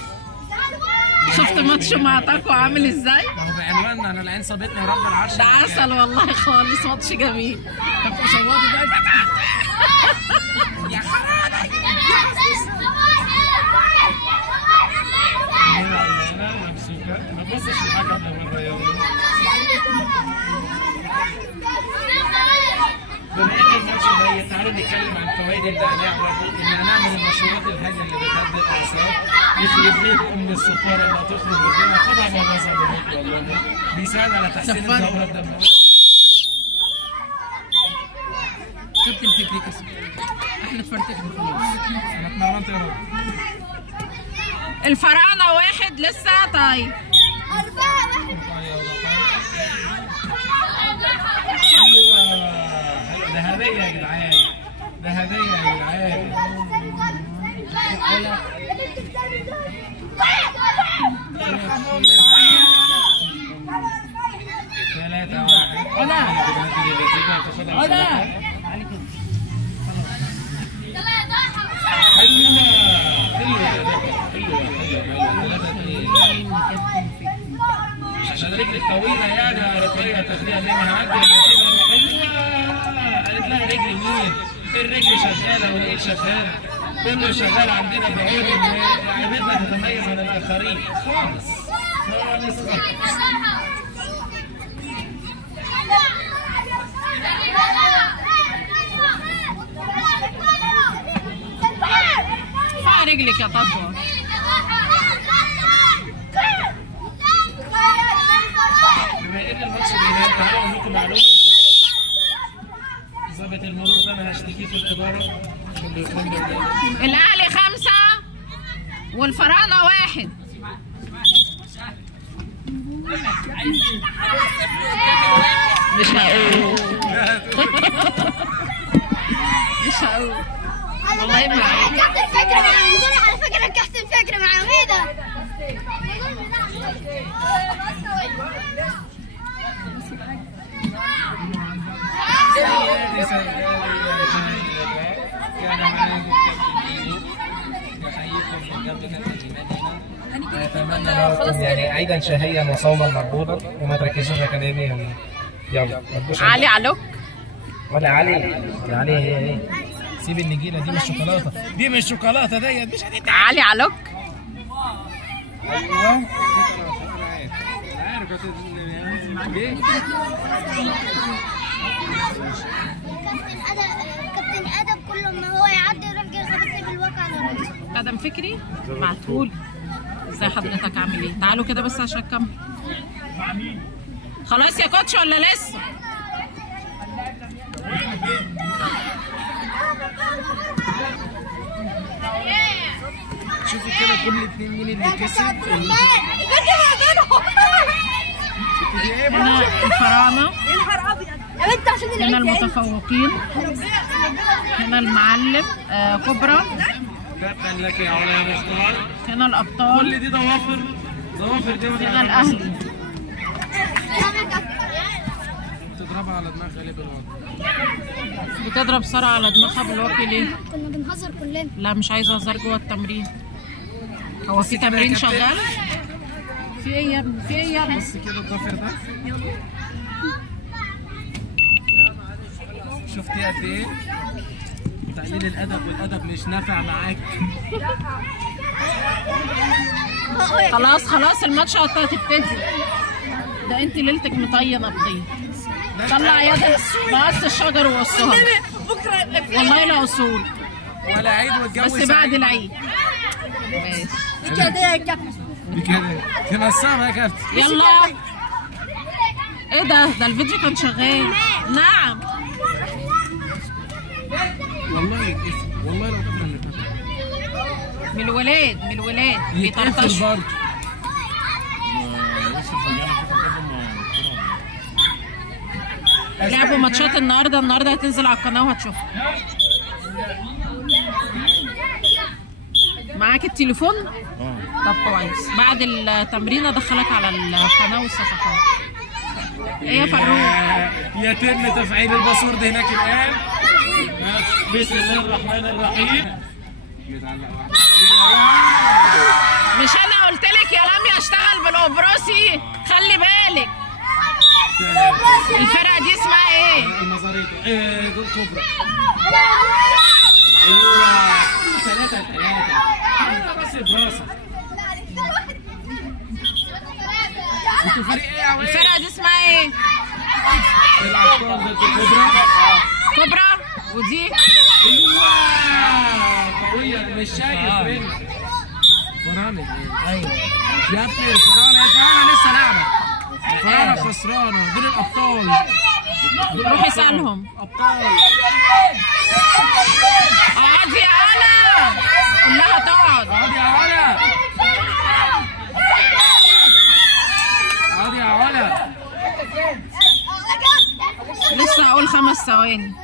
شفت ماتش مع تاكو عامل ازاي؟ ما هو بعنوان انا العين صابتني يا رب العرش. ده عسل والله خالص ماتش جميل. كابتن صوادي بقى. يا خرابي. هنا ممسوكه ما تبصش الحكم لمره يا ولد. بما ان الماتش جاي تعالوا نتكلم عن فوائد النعناع برضه. النعناع من المشروبات الهاديه اللي بتهدي الاعصاب. يخرب بيت ام الصفاره اللي هتخرج قدامها. خدها بره صدرك والله. بيساعد على تحسين الدوره الدمويه. كابتن فكري كسب. احنا اتفرتكنا خلاص. انا اتمرنت يا رب. الفراعنه 1 لسه. طيب ده هديه يا جدعان. ده هديه يا جدعان. 3-1. عشان رجلك طويله يعني يا رقيه تاخديها منها. عدي قالت لها رجل يمين. الرجل شغاله والايد شغاله. كله شغال عندنا بعود ان لعيبتنا تتميز عن الاخرين خالص خالص خالص. رجلك يا تقوى. بما ان الماتش بينام تعالوا اقول لكم معلومه. ظابط المرور ده انا هشتكيه في الاداره. الاهلي 5 والفراعنه 1. مش هقول مش هقول والله ما هقول. كابتن فكرة على فكرة كابتن فكرة مع ميدا. كان معاكم كابتن ايدو يحييكم من قبل كابتن المدينه. اتمنى لكم يعني عيدا شهيا وصوما مقبولا وما تركزوش في كلامي يعني. يلا ما تبقوش علي علوك ولا علي يا علي. هي ايه؟ سيب النجيله دي مش شوكولاته، دي مش شوكولاته ديت مش هتتعب. علي علوك. ايوه عارف ليه؟ كابتن ادب كل ما هو يعدي يروح جاي خبطني بالواقع على رجلي. ادم فكري بعتهولي. ازي حضرتك عامل ايه؟ تعالوا كده بس عشان اكمل. خلاص يا كوتش ولا لسه؟ شوفوا كده كل اتنين مين اللي كسب. هنا الفراعنه، هنا المتفوقين، هنا المعلم كبرى، تبا لك يا علا يا مختار. هنا الابطال، كل دي ضوافر دي. هنا الاهلي. تضربها على دماغ غالب الوضع. بتضرب ساره على دماغها بالواقي ليه؟ كنا بنهزر كلنا. لا مش عايزه اهزر جوه التمرين. هو في تمرين شغال؟ في ايه يا ابني؟ في ايه يا ابني؟ بص كده الضفر ده. شفتي قد ايه؟ تقليل الادب والادب مش نافع معاك. خلاص الماتش هتبتدي. ده انت ليلتك مطينه بضيق. طلع يدك مقص الشجر وقصها. والله لا اصول ولا عيد والجو بس بعد العيد. ماشي كده يا كابتن. بكده تنصرها يا كابتن. يلا. ايه ده الفيديو كان شغال. نعم والله لو كنا من الولاد بيطرطشوا. لعبوا ماتشات النهارده هتنزل على القناه وهتشوفها. معاك التليفون؟ طب كويس. بعد التمرين ادخلك على القناه والصفحات. ايه يا فاروق؟ يتم تفعيل الباسورد هناك الان. بسم الله الرحمن الرحيم. مش انا قلت لك يا لميا اشتغل بالاوبروسي؟ خلي بالك. الفرقه دي اسمها ايه؟ المزاريطه. دول كبرى. ايوه 3 بس براسك. انتوا فريق ايه يا عويل؟ الفرقه دي اسمها ايه؟ الابطال ضد كبرى ودي ايوه قويه. مش شايف منك فرانه. ايوه يا ابني الفرانه لسه لعبه. الفرانه خسرانه. دول الابطال. روح اسالهم. ابطال. اقعدي يا علا. قول لها تقعد. اقعدي يا علا. اقعدي يا علا. لسه هقول 5 ثواني.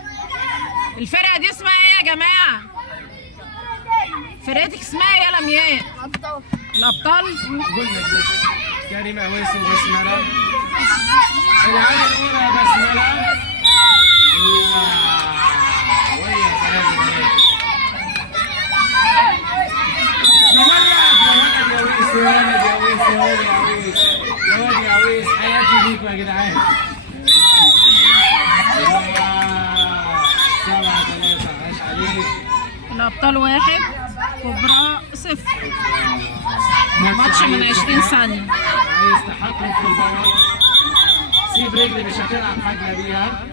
الفرقه دي اسمها ايه يا جماعه؟ فرقتك اسمها ايه يا لمياء؟ الابطال. قلنا كريم عويس وبسمله. العين الاولى بسمله. يا عويس حياتي ليكوا يا جدعان. 7-3 عاش عليك. الابطال 1 كبرى 0. ماتش من 20 ثانية. عايز تحكم في البوابة. سيب رجلي مش هتلعب حاجة بيها.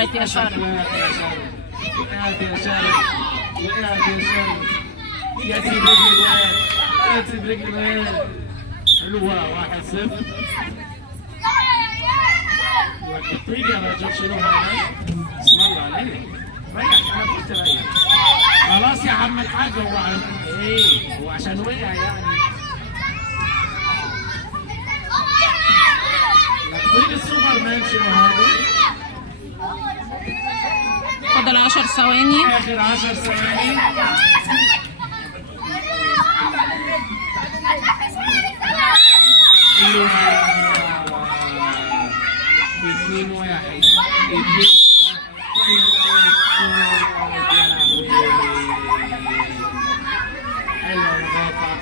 اوفسايد يا شرف. وقعت يا شرف، وقعت يا شرف. يا سيب رجل الواد، يا سيب رجل الواد. حلوة 1-0. والنتيجة ما جابش له هنا. اسم الله عليك. ريح، أنا قلت ريح. خلاص يا عم الحاج، هو إيه؟ هو عشان وقع يعني. فين السوبر مان شنو هذا؟ فاضل 10 ثواني. آخر 10 ثواني. أيوه 2-1. حلوة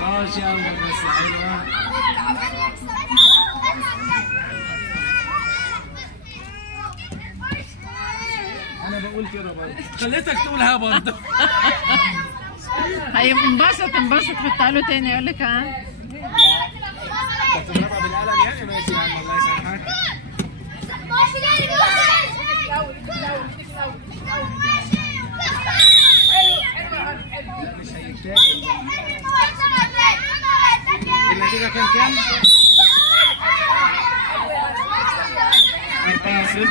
14 بس حلوة. أنا بقول كده برضه، خليتك تقولها برضه. انبسط حطها له تاني يقول لك ها. كنت بضربها بالقلم يعني. ماشي يا عم، الله يسامحك. مش هيتاكل. النتيجة كام؟ 4-0.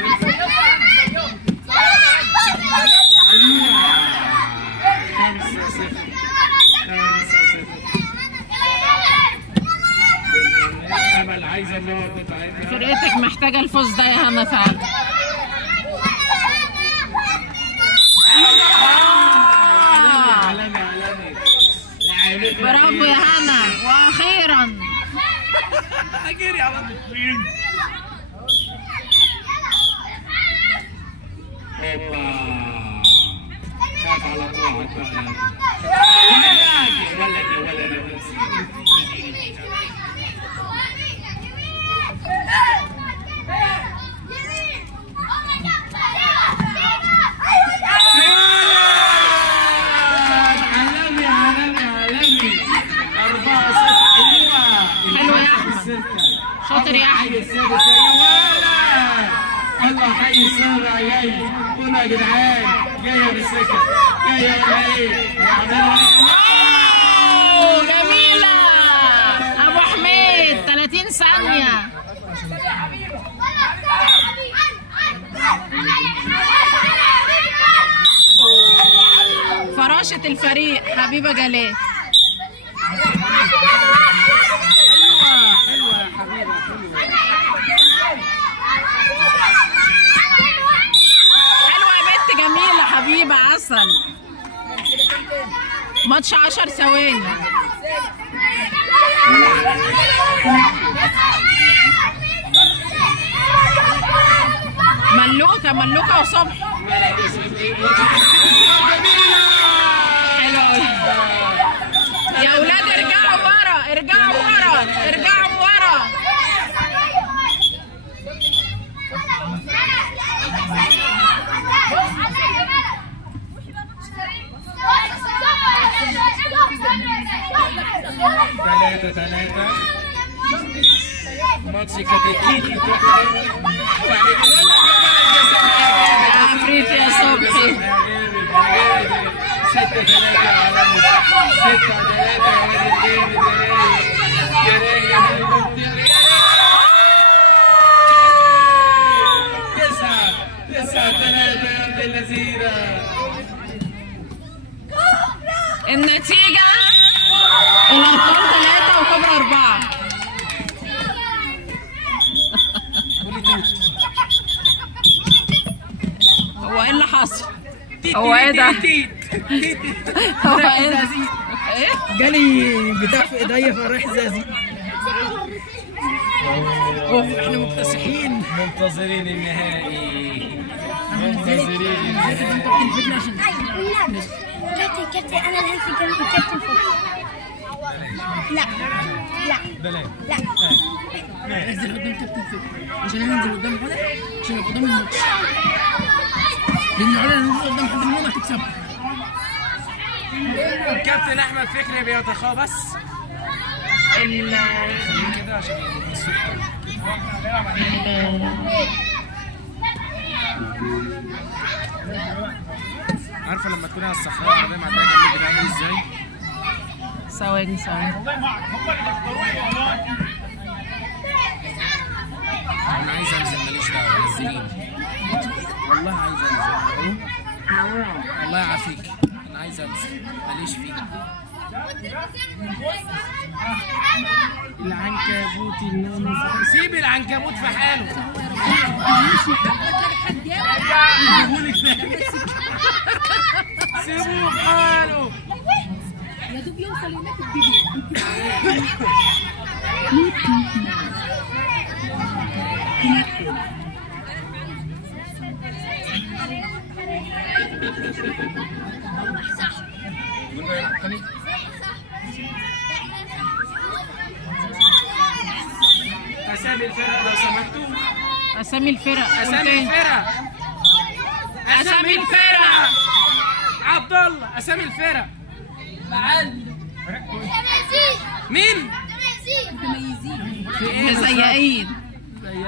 5-0. امل عايزه النقط بتاعتها. فرقتك محتاجه الفوز ده يا هنا فعلا. برافو يا هنا، واخيرا. اجري على طول. خاف على طول. ولا شاطر يا احمد. الله حي السابع جاي. قولوا يا جدعان، جايه بالسكه، جايه ولا ايه؟ جميله ابو حميد. 30 ثانيه. فراشة الفريق حبيبه جلال. حلوه يا حبيبه، حلوه يا بنت جميله حبيبه عسل. ماتش 10 ثواني. ملوكه وصبحي. حلو قوي يا اولاد. ارجعوا ورا، ارجعوا ورا، ارجعوا ورا. ثلاثة. ماتش كتاكيتي. يا عفريت يا صبحي. 6-3 عالمي. 6-3 يا راجل. 9-3 يا ابن اللذيذة. النتيجة الأبطال 3 وكبرى 4. هو ايه اللي حصل؟ هو ايه ده؟ هو ايه ده؟ ايه؟ جالي بتاع في ايديا فراح زازي. احنا مكتسحين منتظرين النهائي. منتظرين النهائي. كابتن انا اللي همسك جنب الكابتن فوق. لا بلاش. انزل قدام كابتن فكري عشان انا انزل قدام علا عشان ابقى ضامن الماتش. لان علا لو نزل قدام حد منهم هتكسبها. كابتن احمد فكري بيتخابس كده عشان عارفه لما تكوني على الصحراء العربيه معديه جنبك بتعمل ازاي؟ ثواني ثواني. انا عايز انزل ماليش دعوه نزليني. والله عايز انزل. الله يعافيك. انا عايز انزل ماليش فيك. العنكبوت النوم. سيب العنكبوت في حاله. سيبوه في حاله. يا دوب يوصل هناك اسامي الفرق لو سمحتوا. اسامي الفرق. اسامي الفرق. اسامي الفرق. عبد الله اسامي الفرق. مين؟ متميزين.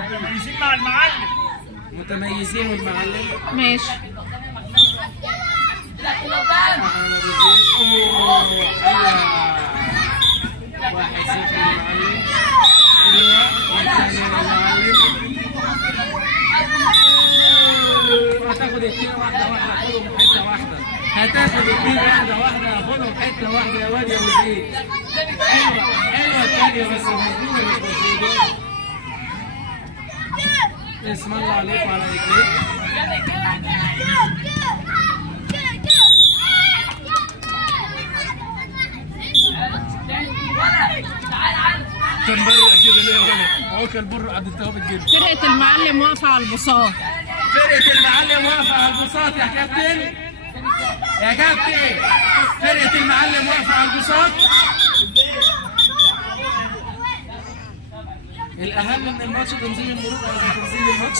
متميزين مع المعلم. متميزين والمعلم. ماشي. واحد صفر للمعلم. والثاني للمعلم. هتاخد اتنين واحدة واحدة هاخدهم حتة واحدة. هتاخد اتنين واحدة واحدة هاخدهم حتة واحدة يا واد يا وزير. حلوة التانية بس مظلومة مش مظلومة. اسم الله عليكم على رجليك. كان برق كده ليه يا ولد؟ هو كان برق عند التهاب الجبل. فرقة المعلم واقفة على البساط. فرقة المعلم واقفة على البساط يا كابتن. يا كابتن فرقة المعلم واقفة على البساط. الأهم من الماتش تنظيم المرور أو تنظيم الماتش.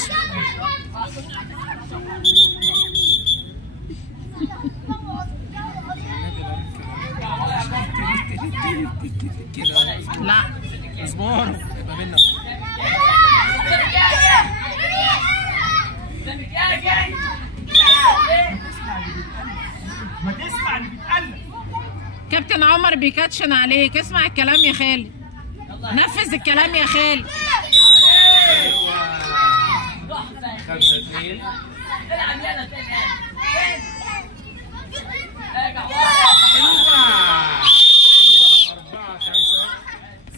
لا اصبروا يبقى بينا. ما تسمع اللي بيتقال. كابتن عمر بيكاتشن عليك. اسمع الكلام يا خالد. نفذ الكلام يا خالد. 5-2.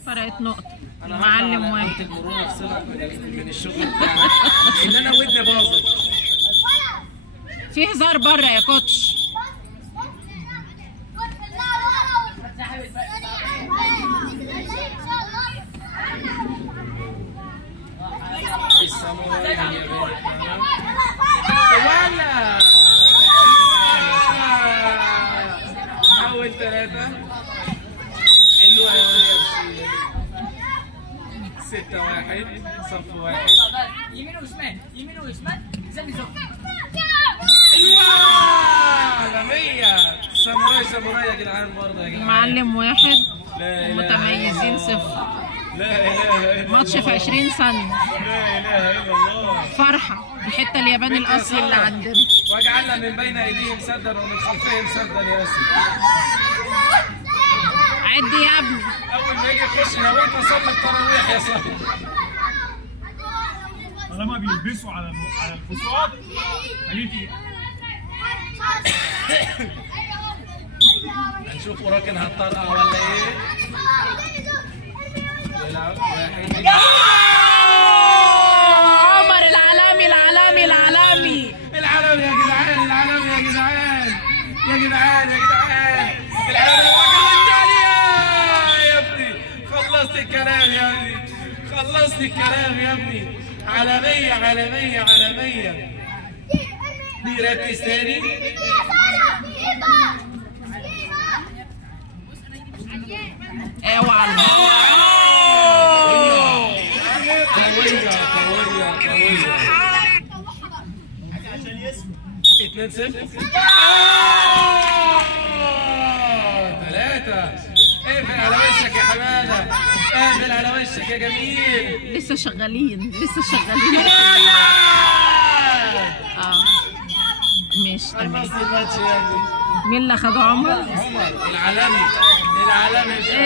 فرقت نقطة. المعلم واحد. المرونة افصلك من الشغل بتاعك. ان انا ودني باظت. في هزار بره يا كوتش. الساموراي هي ولا اول 3. حلوة يا ولد. 6-1 صف واحد. يمين وشمال يمين وشمال زي زق. عالمية. ساموراي يا جدعان برضه يا جدعان. المعلم واحد. لا إله متميزين 0. لا اله الا الله. ماتش في 20 ثانية. لا اله الا الله. فرحة. الحتة الياباني الأصلي اللي عندنا. واجعلنا من بين ايديهم سدا ومن خلفهم سدا يا اسي. عد يا ابني. اول ما يجي يخش نويت اصلي التراويح يا صاحبي. طالما بيلبسوا على البساط خليه. هنشوف وراكن هتطرقع ولا ايه؟ يلعب واحد. عمر العالمي العالمي العالمي. العالمي يا جدعان. العالمي يا جدعان. يا جدعان يا جدعان. العالمي الثانية يا ابني. خلصت الكلام يا ابني. خلصت الكلام يا ابني. عالمية عالمية عالمية. دي ركز تاني. اوعى قوية قوية قوية. 2-0. 3. اقفل على وشك يا حمادة. اقفل على وشك يا جميل. لسه شغالين. ماشي تمام. المصري الماتش يعني مين اللي خده عمر؟ عمر العالمي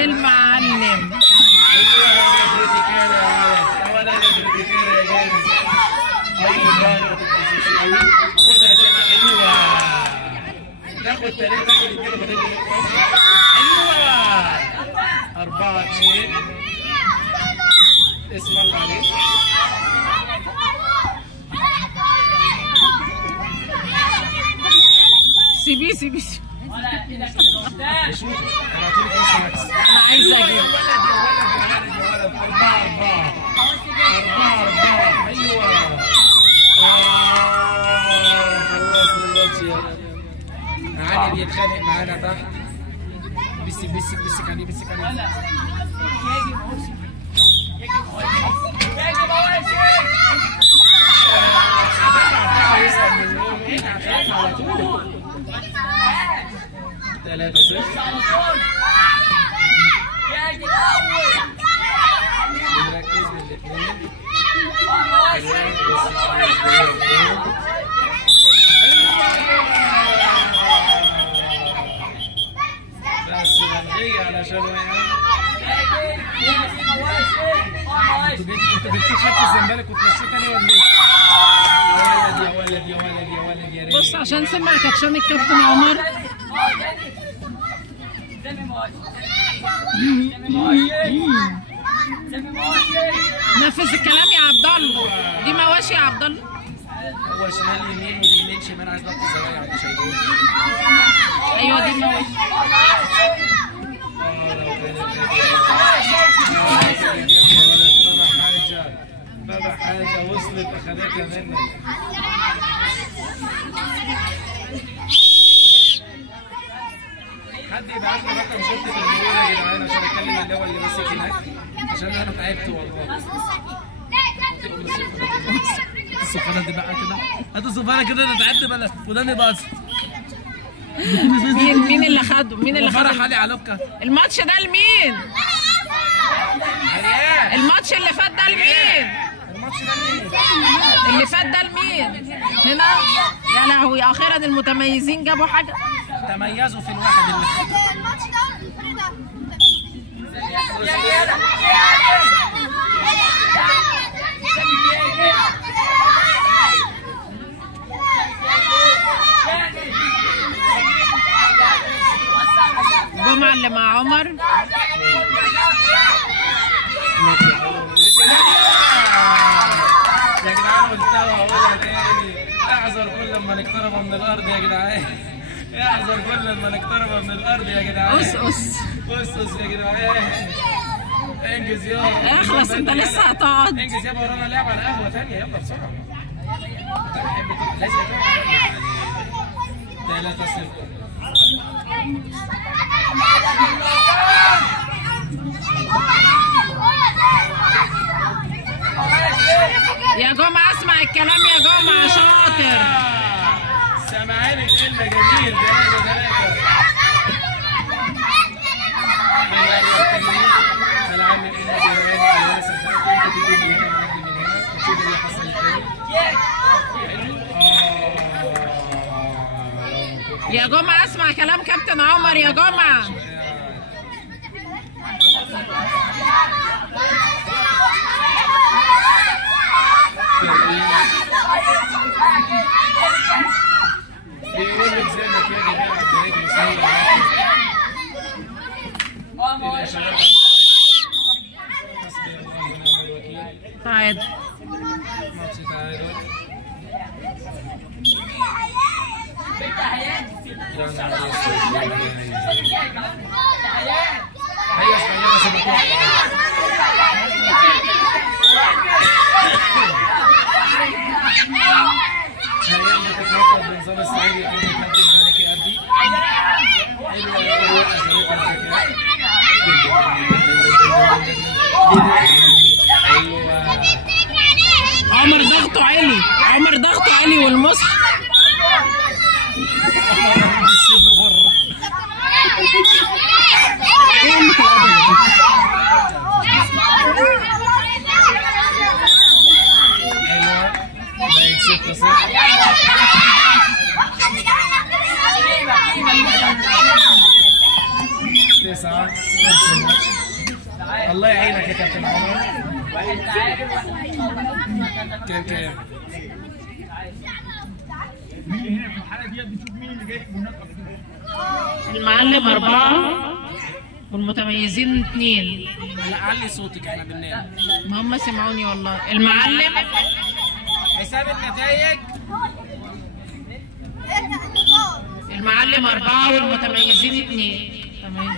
المعلم. ايوه يا كريتيكيرا يا ولد يا كريتيكيرا يا جامد. ايوه بقى ما تتنسيش قوي. خدها تاني حلوه. تاخد 3 تاخد 2 وبعدين ايوه 4-2. اسم الله عليك. سيبيه سيبيه. شوف انا قلت لك لسه ماكس. انا عايزه اجيب. يا ولد 4-4. 4-4 ايوه. خلصنا الماتش يا علي بيتخانق معانا تحت. بسك عليه بسك عليه. على طول 3-0. نركز بالاثنين. بس غلبية علشان انت بتشوف الزمالك وتمشيه تاني ولا ايه؟ يا ولد يا ولد يا ولد يا ولد يا ريت. بص عشان سمع كابتن الكابتن عمر. نفذ الكلام يا عبد الله. دي مواشي يا عبد الله. هو شمال يمين واليمين شمال. عايز ضبط الزوايا عند شايفين. ايوه دي مواشي. بابا حاجة وصلت أخدتها منك. حد يبعت لي رقم شرطة المرور يا جدعان عشان أتكلم اللي هو اللي ماسك هناك عشان أنا تعبت والله. الصفارة دي بقى كده. هات الصفارة كده أنا تعبت بلا وداني باظ. مين اللي خده؟ مين اللي خده؟ فرح علي علوكة. الماتش ده لمين؟ الماتش اللي فات ده لمين؟ الماتش ده لمين؟ اللي فات ده لمين؟ هنا؟ يا لهوي اخيرا المتميزين جابوا حاجه. تميزوا في الواحد اللي جمعة اللي مع عمر. يا جدعان قلتها وهقولها تاني. احذر كل ما نقترب من الارض يا جدعان. احذر كل ما نقترب من الارض يا جدعان. قص يا جدعان. انجز يابا. اخلص انت لسه هتقعد. انجز يابا ورانا لعبه على قهوه تانيه يلا بسرعه. انت بتحب لازم 3-0. يا جمعة اسمع الكلام يا جمعة شاطر. سامعين الكلمة جميل. 3-3. العام من هنا بيراني على سفرات انت تيجي من هنا ونجي من هنا وتشوف اللي حصل تاني. يا جمعة اسمع كلام كابتن عمر يا جمعة. بيقول لك زي ما كان بيلعب برجله سريعة. حسبي الله ونعم الوكيل. تعادل. ماتش تعادل. يا نهار اسود. هيا اسمع سبقوها. هيا تتنقل بنظام السعيدي يكون يقدم عليك أبي. حلوة يا روح أيوة. عمر ضغطه عالي. عمر ضغطه عالي والمصحف. حلوة. 6-0. الله يعينك يا كابتن عمر. كام كام؟ المعلم 4 والمتميزين 2. لا علي صوتك احنا بننام. ما هم سمعوني والله. المعلم حساب النتائج. المعلم 4 والمتميزين 2. تمام.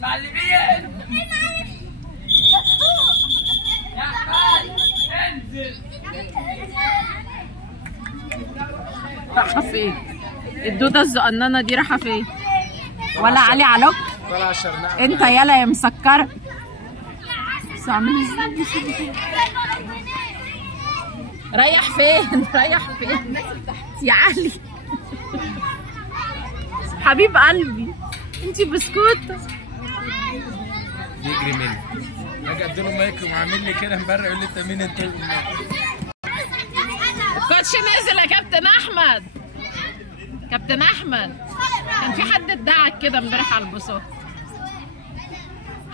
معلمين يا احمد انزل. رايحة فين؟ الدودة الزقنانة دي رايحة فين؟ ولا علي علوك؟ طلع الشرنقة. انت يلا يا مسكرة. بس اعملي ازاي؟ رايح فين؟ رايح فين؟ يا علي حبيب قلبي انتي بسكوتة. يجري مني. اجي اديله مايك وعامل لي كده مبرق يقول لي انت مين انت؟ الكوتش نزل يا كابتن احمد. كابتن احمد كان في حد ادعك كده امبارح على البساط.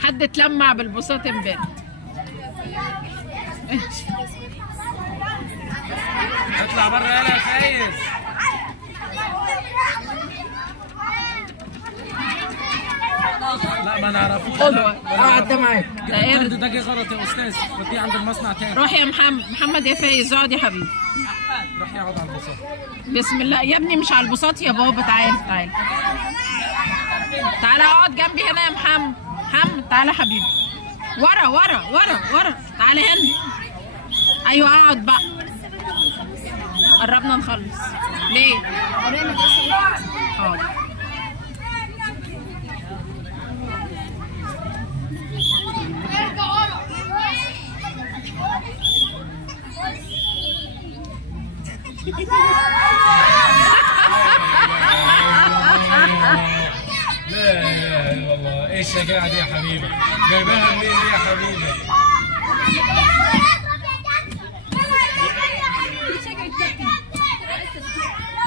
حد اتلمع بالبساط امبارح. اطلع بره يلا يا فايز. لا ما نعرفوش. قعد ده معاك. ده جه غلط يا استاذ. وديه عند المصنع تاني. روح يا محمد يا فايز. اقعد يا حبيبي. روح يقعد على البساط. بسم الله يا ابني. مش على البساط يا بابا. تعال تعال تعال اقعد جنبي هنا يا محمد. تعال يا حبيبي. ورا ورا ورا ورا. تعال هنا. ايوه اقعد بقى. قربنا نخلص. ليه؟ حاضر. لا اله الا الله. ايه الشجاعه دي يا حبيبي؟ جايباها منين دي يا حبيبي؟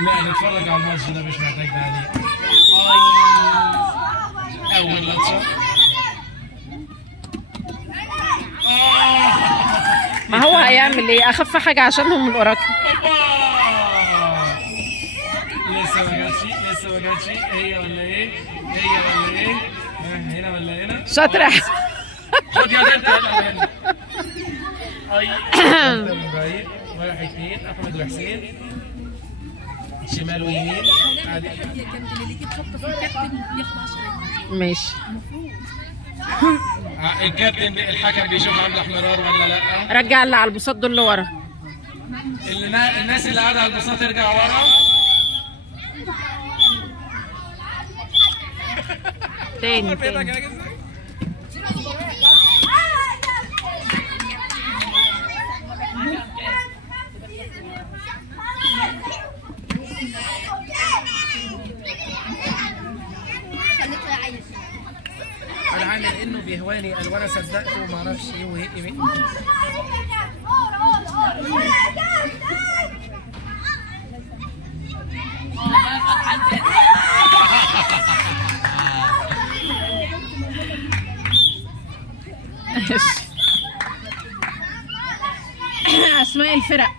لا نتفرج على الماتش ده مش محتاج تعليق. اول لطشه. ما هو هيعمل ايه؟ اخف حاجه عشانهم الاوراكل. لسه ما جاتش. هي ولا ايه؟ هنا ولا هنا؟ شاطره. خد يا بنت. هنا. من بعيد. 1 2 احمد وحسين. شمال ويمين. ماشي. الكابتن الحكم بيشوف عامل احمرار ولا لا؟ رجع اللي على البساط دول لورا. الناس اللي قاعده على البساط ارجع ورا. تاني. انا عامل انه بيهواني قال وانا صدقته وما اعرفش ايه وهيق مني. اسماء الفرق.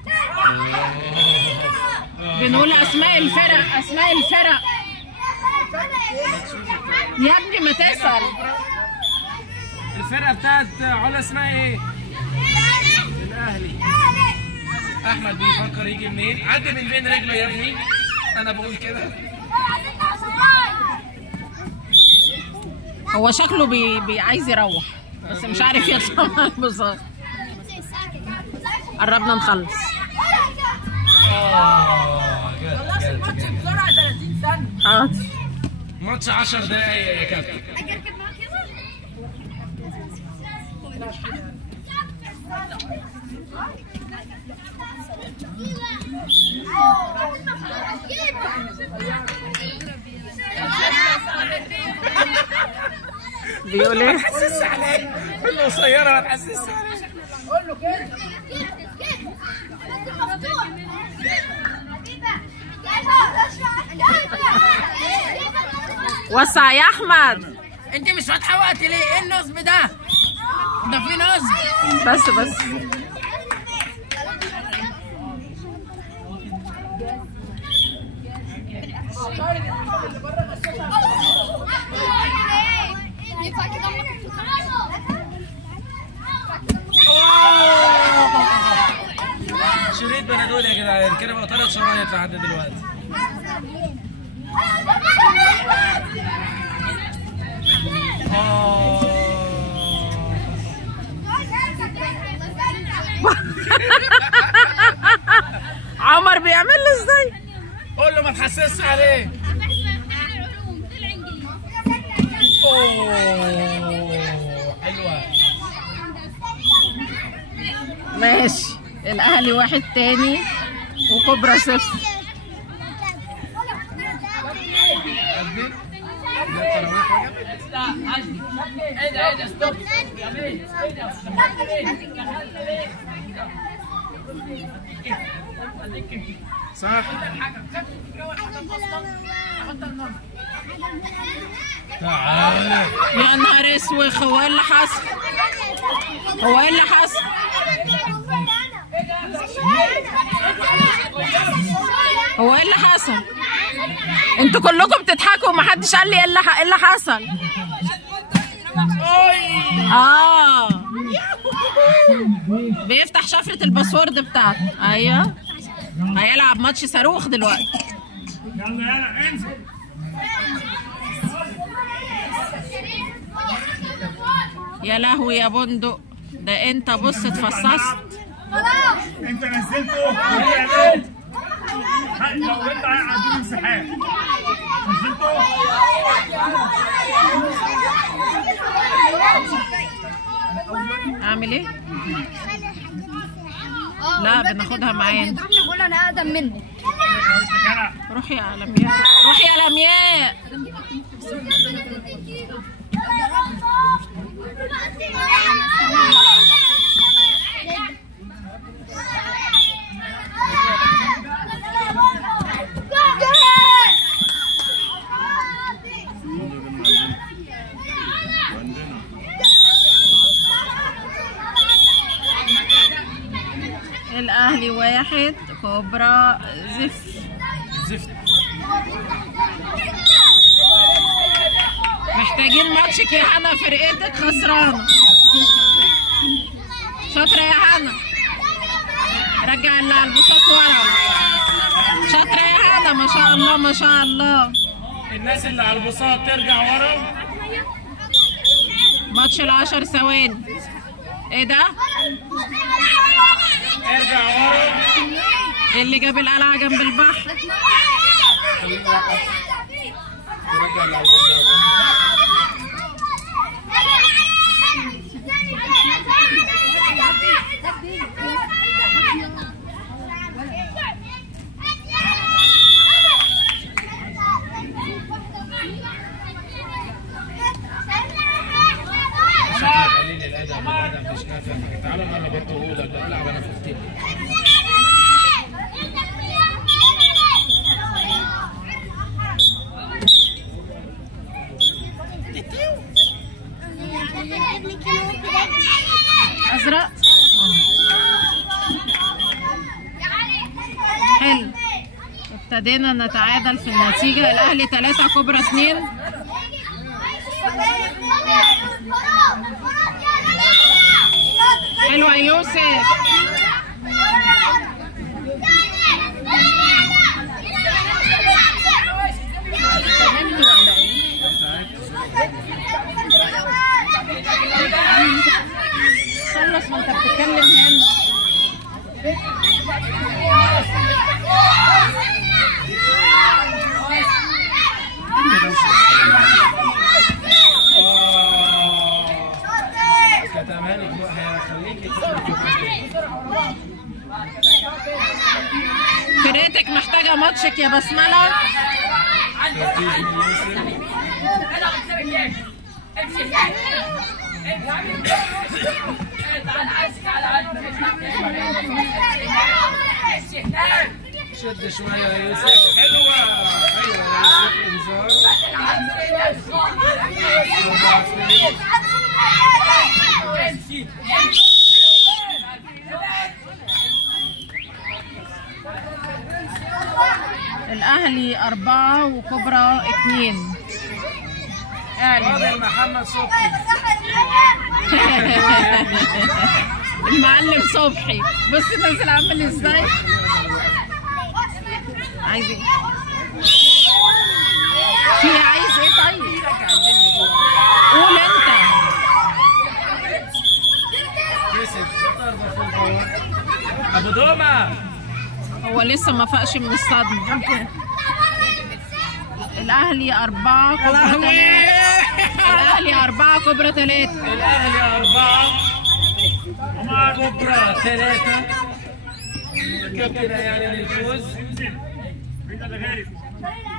بنقول اسماء الفرق. يا ابني ما تسأل. الفرقه بتاعت علا اسمها ايه؟ الاهلي. احمد بيفكر يجي منين؟ عدي من بين رجله يا ابني. انا بقول كده. هو شكله عايز يروح بس مش عارف يطلع من البساط. قربنا نخلص. الماتش بسرعه 30 ثانيه. حاضر. ماتش 10 دقايق يا كابتن. بيقول ايه؟ ما تحسسش عليه. القصيره ما تحسسش عليه. قول له كده. وسع يا احمد. انت مش فاتحه وقت ليه؟ ايه النصب ده؟ ده في نصب. بس شريط بنادول يا جدعان كده بقى 3 شرايط لحد دلوقتي. عمر بيعمل له ازاي؟ قول له ما تحسسش عليه. حلوه. ماشي. الاهلي 1 تاني وكوبرا 0. صح. تعالى. يا نهار اسود، هو ايه اللي حصل؟ هو ايه اللي حصل؟ هو ايه اللي حصل؟ انتوا كلكم بتضحكوا ومحدش قال لي ايه اللي حصل. بيفتح شفرة الباسورد بتاعته. ايوه هيلعب ماتش صاروخ دلوقتي. يلا يلا انزل. يا لهوي يا بندق، ده انت بص اتفصصت. انت نزلته لو انت عندك انسحاب نزلته. اعمل ايه؟ لا بناخدها معانا. بقول انا اقدم منك. روحي يا لمياء، روحي يا لمياء. الاهلي 1 كوبرا 0. محتاجين ماتشك يا هنا، فرقتك خسرانه. شاطره يا هنا، رجع البساط ورا. شاطره يا هنا، ما شاء الله ما شاء الله. الناس اللي على البساط ترجع ورا. ماتش ال10 ثواني. ايه ده؟ ارجع ورا. اللي جاب القلعه جنب البحر. قليل الادب مش نافع. تعالى انا بطلهولك بقى، العب انا في التيم. ازرق. حلو، ابتدينا نتعادل في النتيجه. الاهلي 3 كوبرا 2. حلوة يا يوسف. خلص ما انت بتتكلم هنا. فرقتك محتاجة ماتشك يا بسملة. شد شويه يا يوسف. حلوه. ايوه يا يوسف انذار. الأهلي 4 وكبرى 2. فاضل محمد صبحي. المعلم صبحي بص نازل عامل ازاي. عايز ايه؟ عايز ايه طيب؟ قول انت. كسب ضربه في الجول. ابو دومه هو لسه ما فاقش من الصدمه. الأهلي 4 كبرى 3. الأهلي 4 كبرى 3. الاهلي 4 كبرى 3. كابتن يعني الفوز.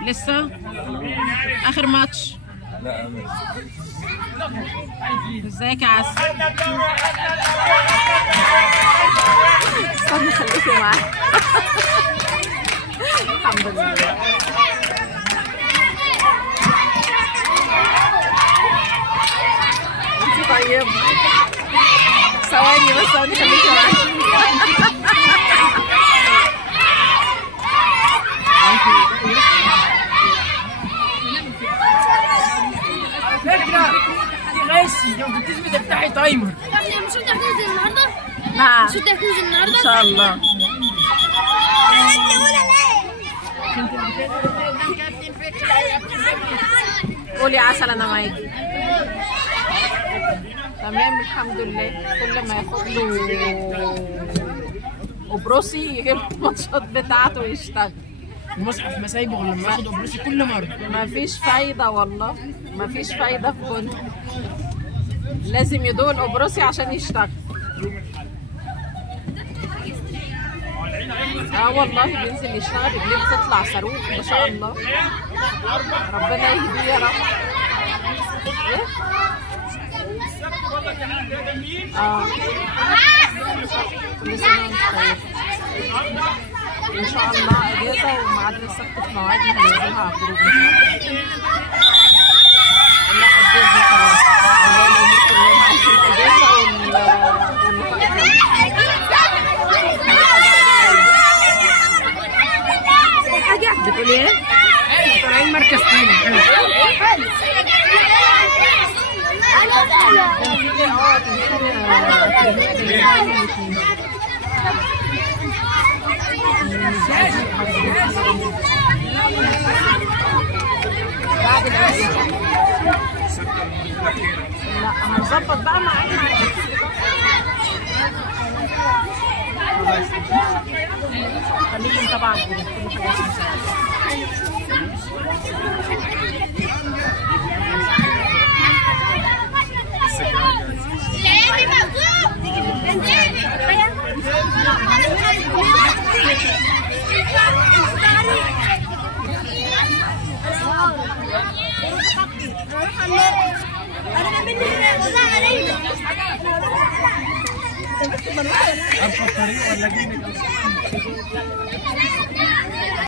لسه آخر ماتش. ازيك يا عسل؟ استنى خليكي معايا. الحمد لله. انت طيب. ثواني بس ثواني خليكي معايا. فكرة غش لو كنتيش بتفتحي تايمر. مش انت هتنزل النهارده؟ نعم. مش انت هتنزل النهارده؟ ان شاء الله. قولي عسل انا معاكي. تمام الحمد لله. كل ما ياخد له قبرصي يجيب الماتشات بتاعته ويشتغل. المصحف ما سايبه غير لما ياخد قبرصي كل مرة. مفيش فايدة والله، مفيش فايدة في كله. لازم يدوق القبرصي عشان يشتغل. والله بينزل يشتغل رجليه بتطلع صاروخ ما شاء الله. ربنا يهديه يا رب. ايه؟ كل سنة وانت طيب. ان شاء الله اجازة وميعاد السبت في مواعيد هننزلها على الجروب ان شاء الله. لا اجازة خلاص. والله كلهم عايزين اجازة بتقولي ايه؟ طالعين مركز تاني. حلو. بعد العشاء. لا هنظبط بقى معانا. خليكم طبعا كل عارفه الطريق ولا جينك اصلا؟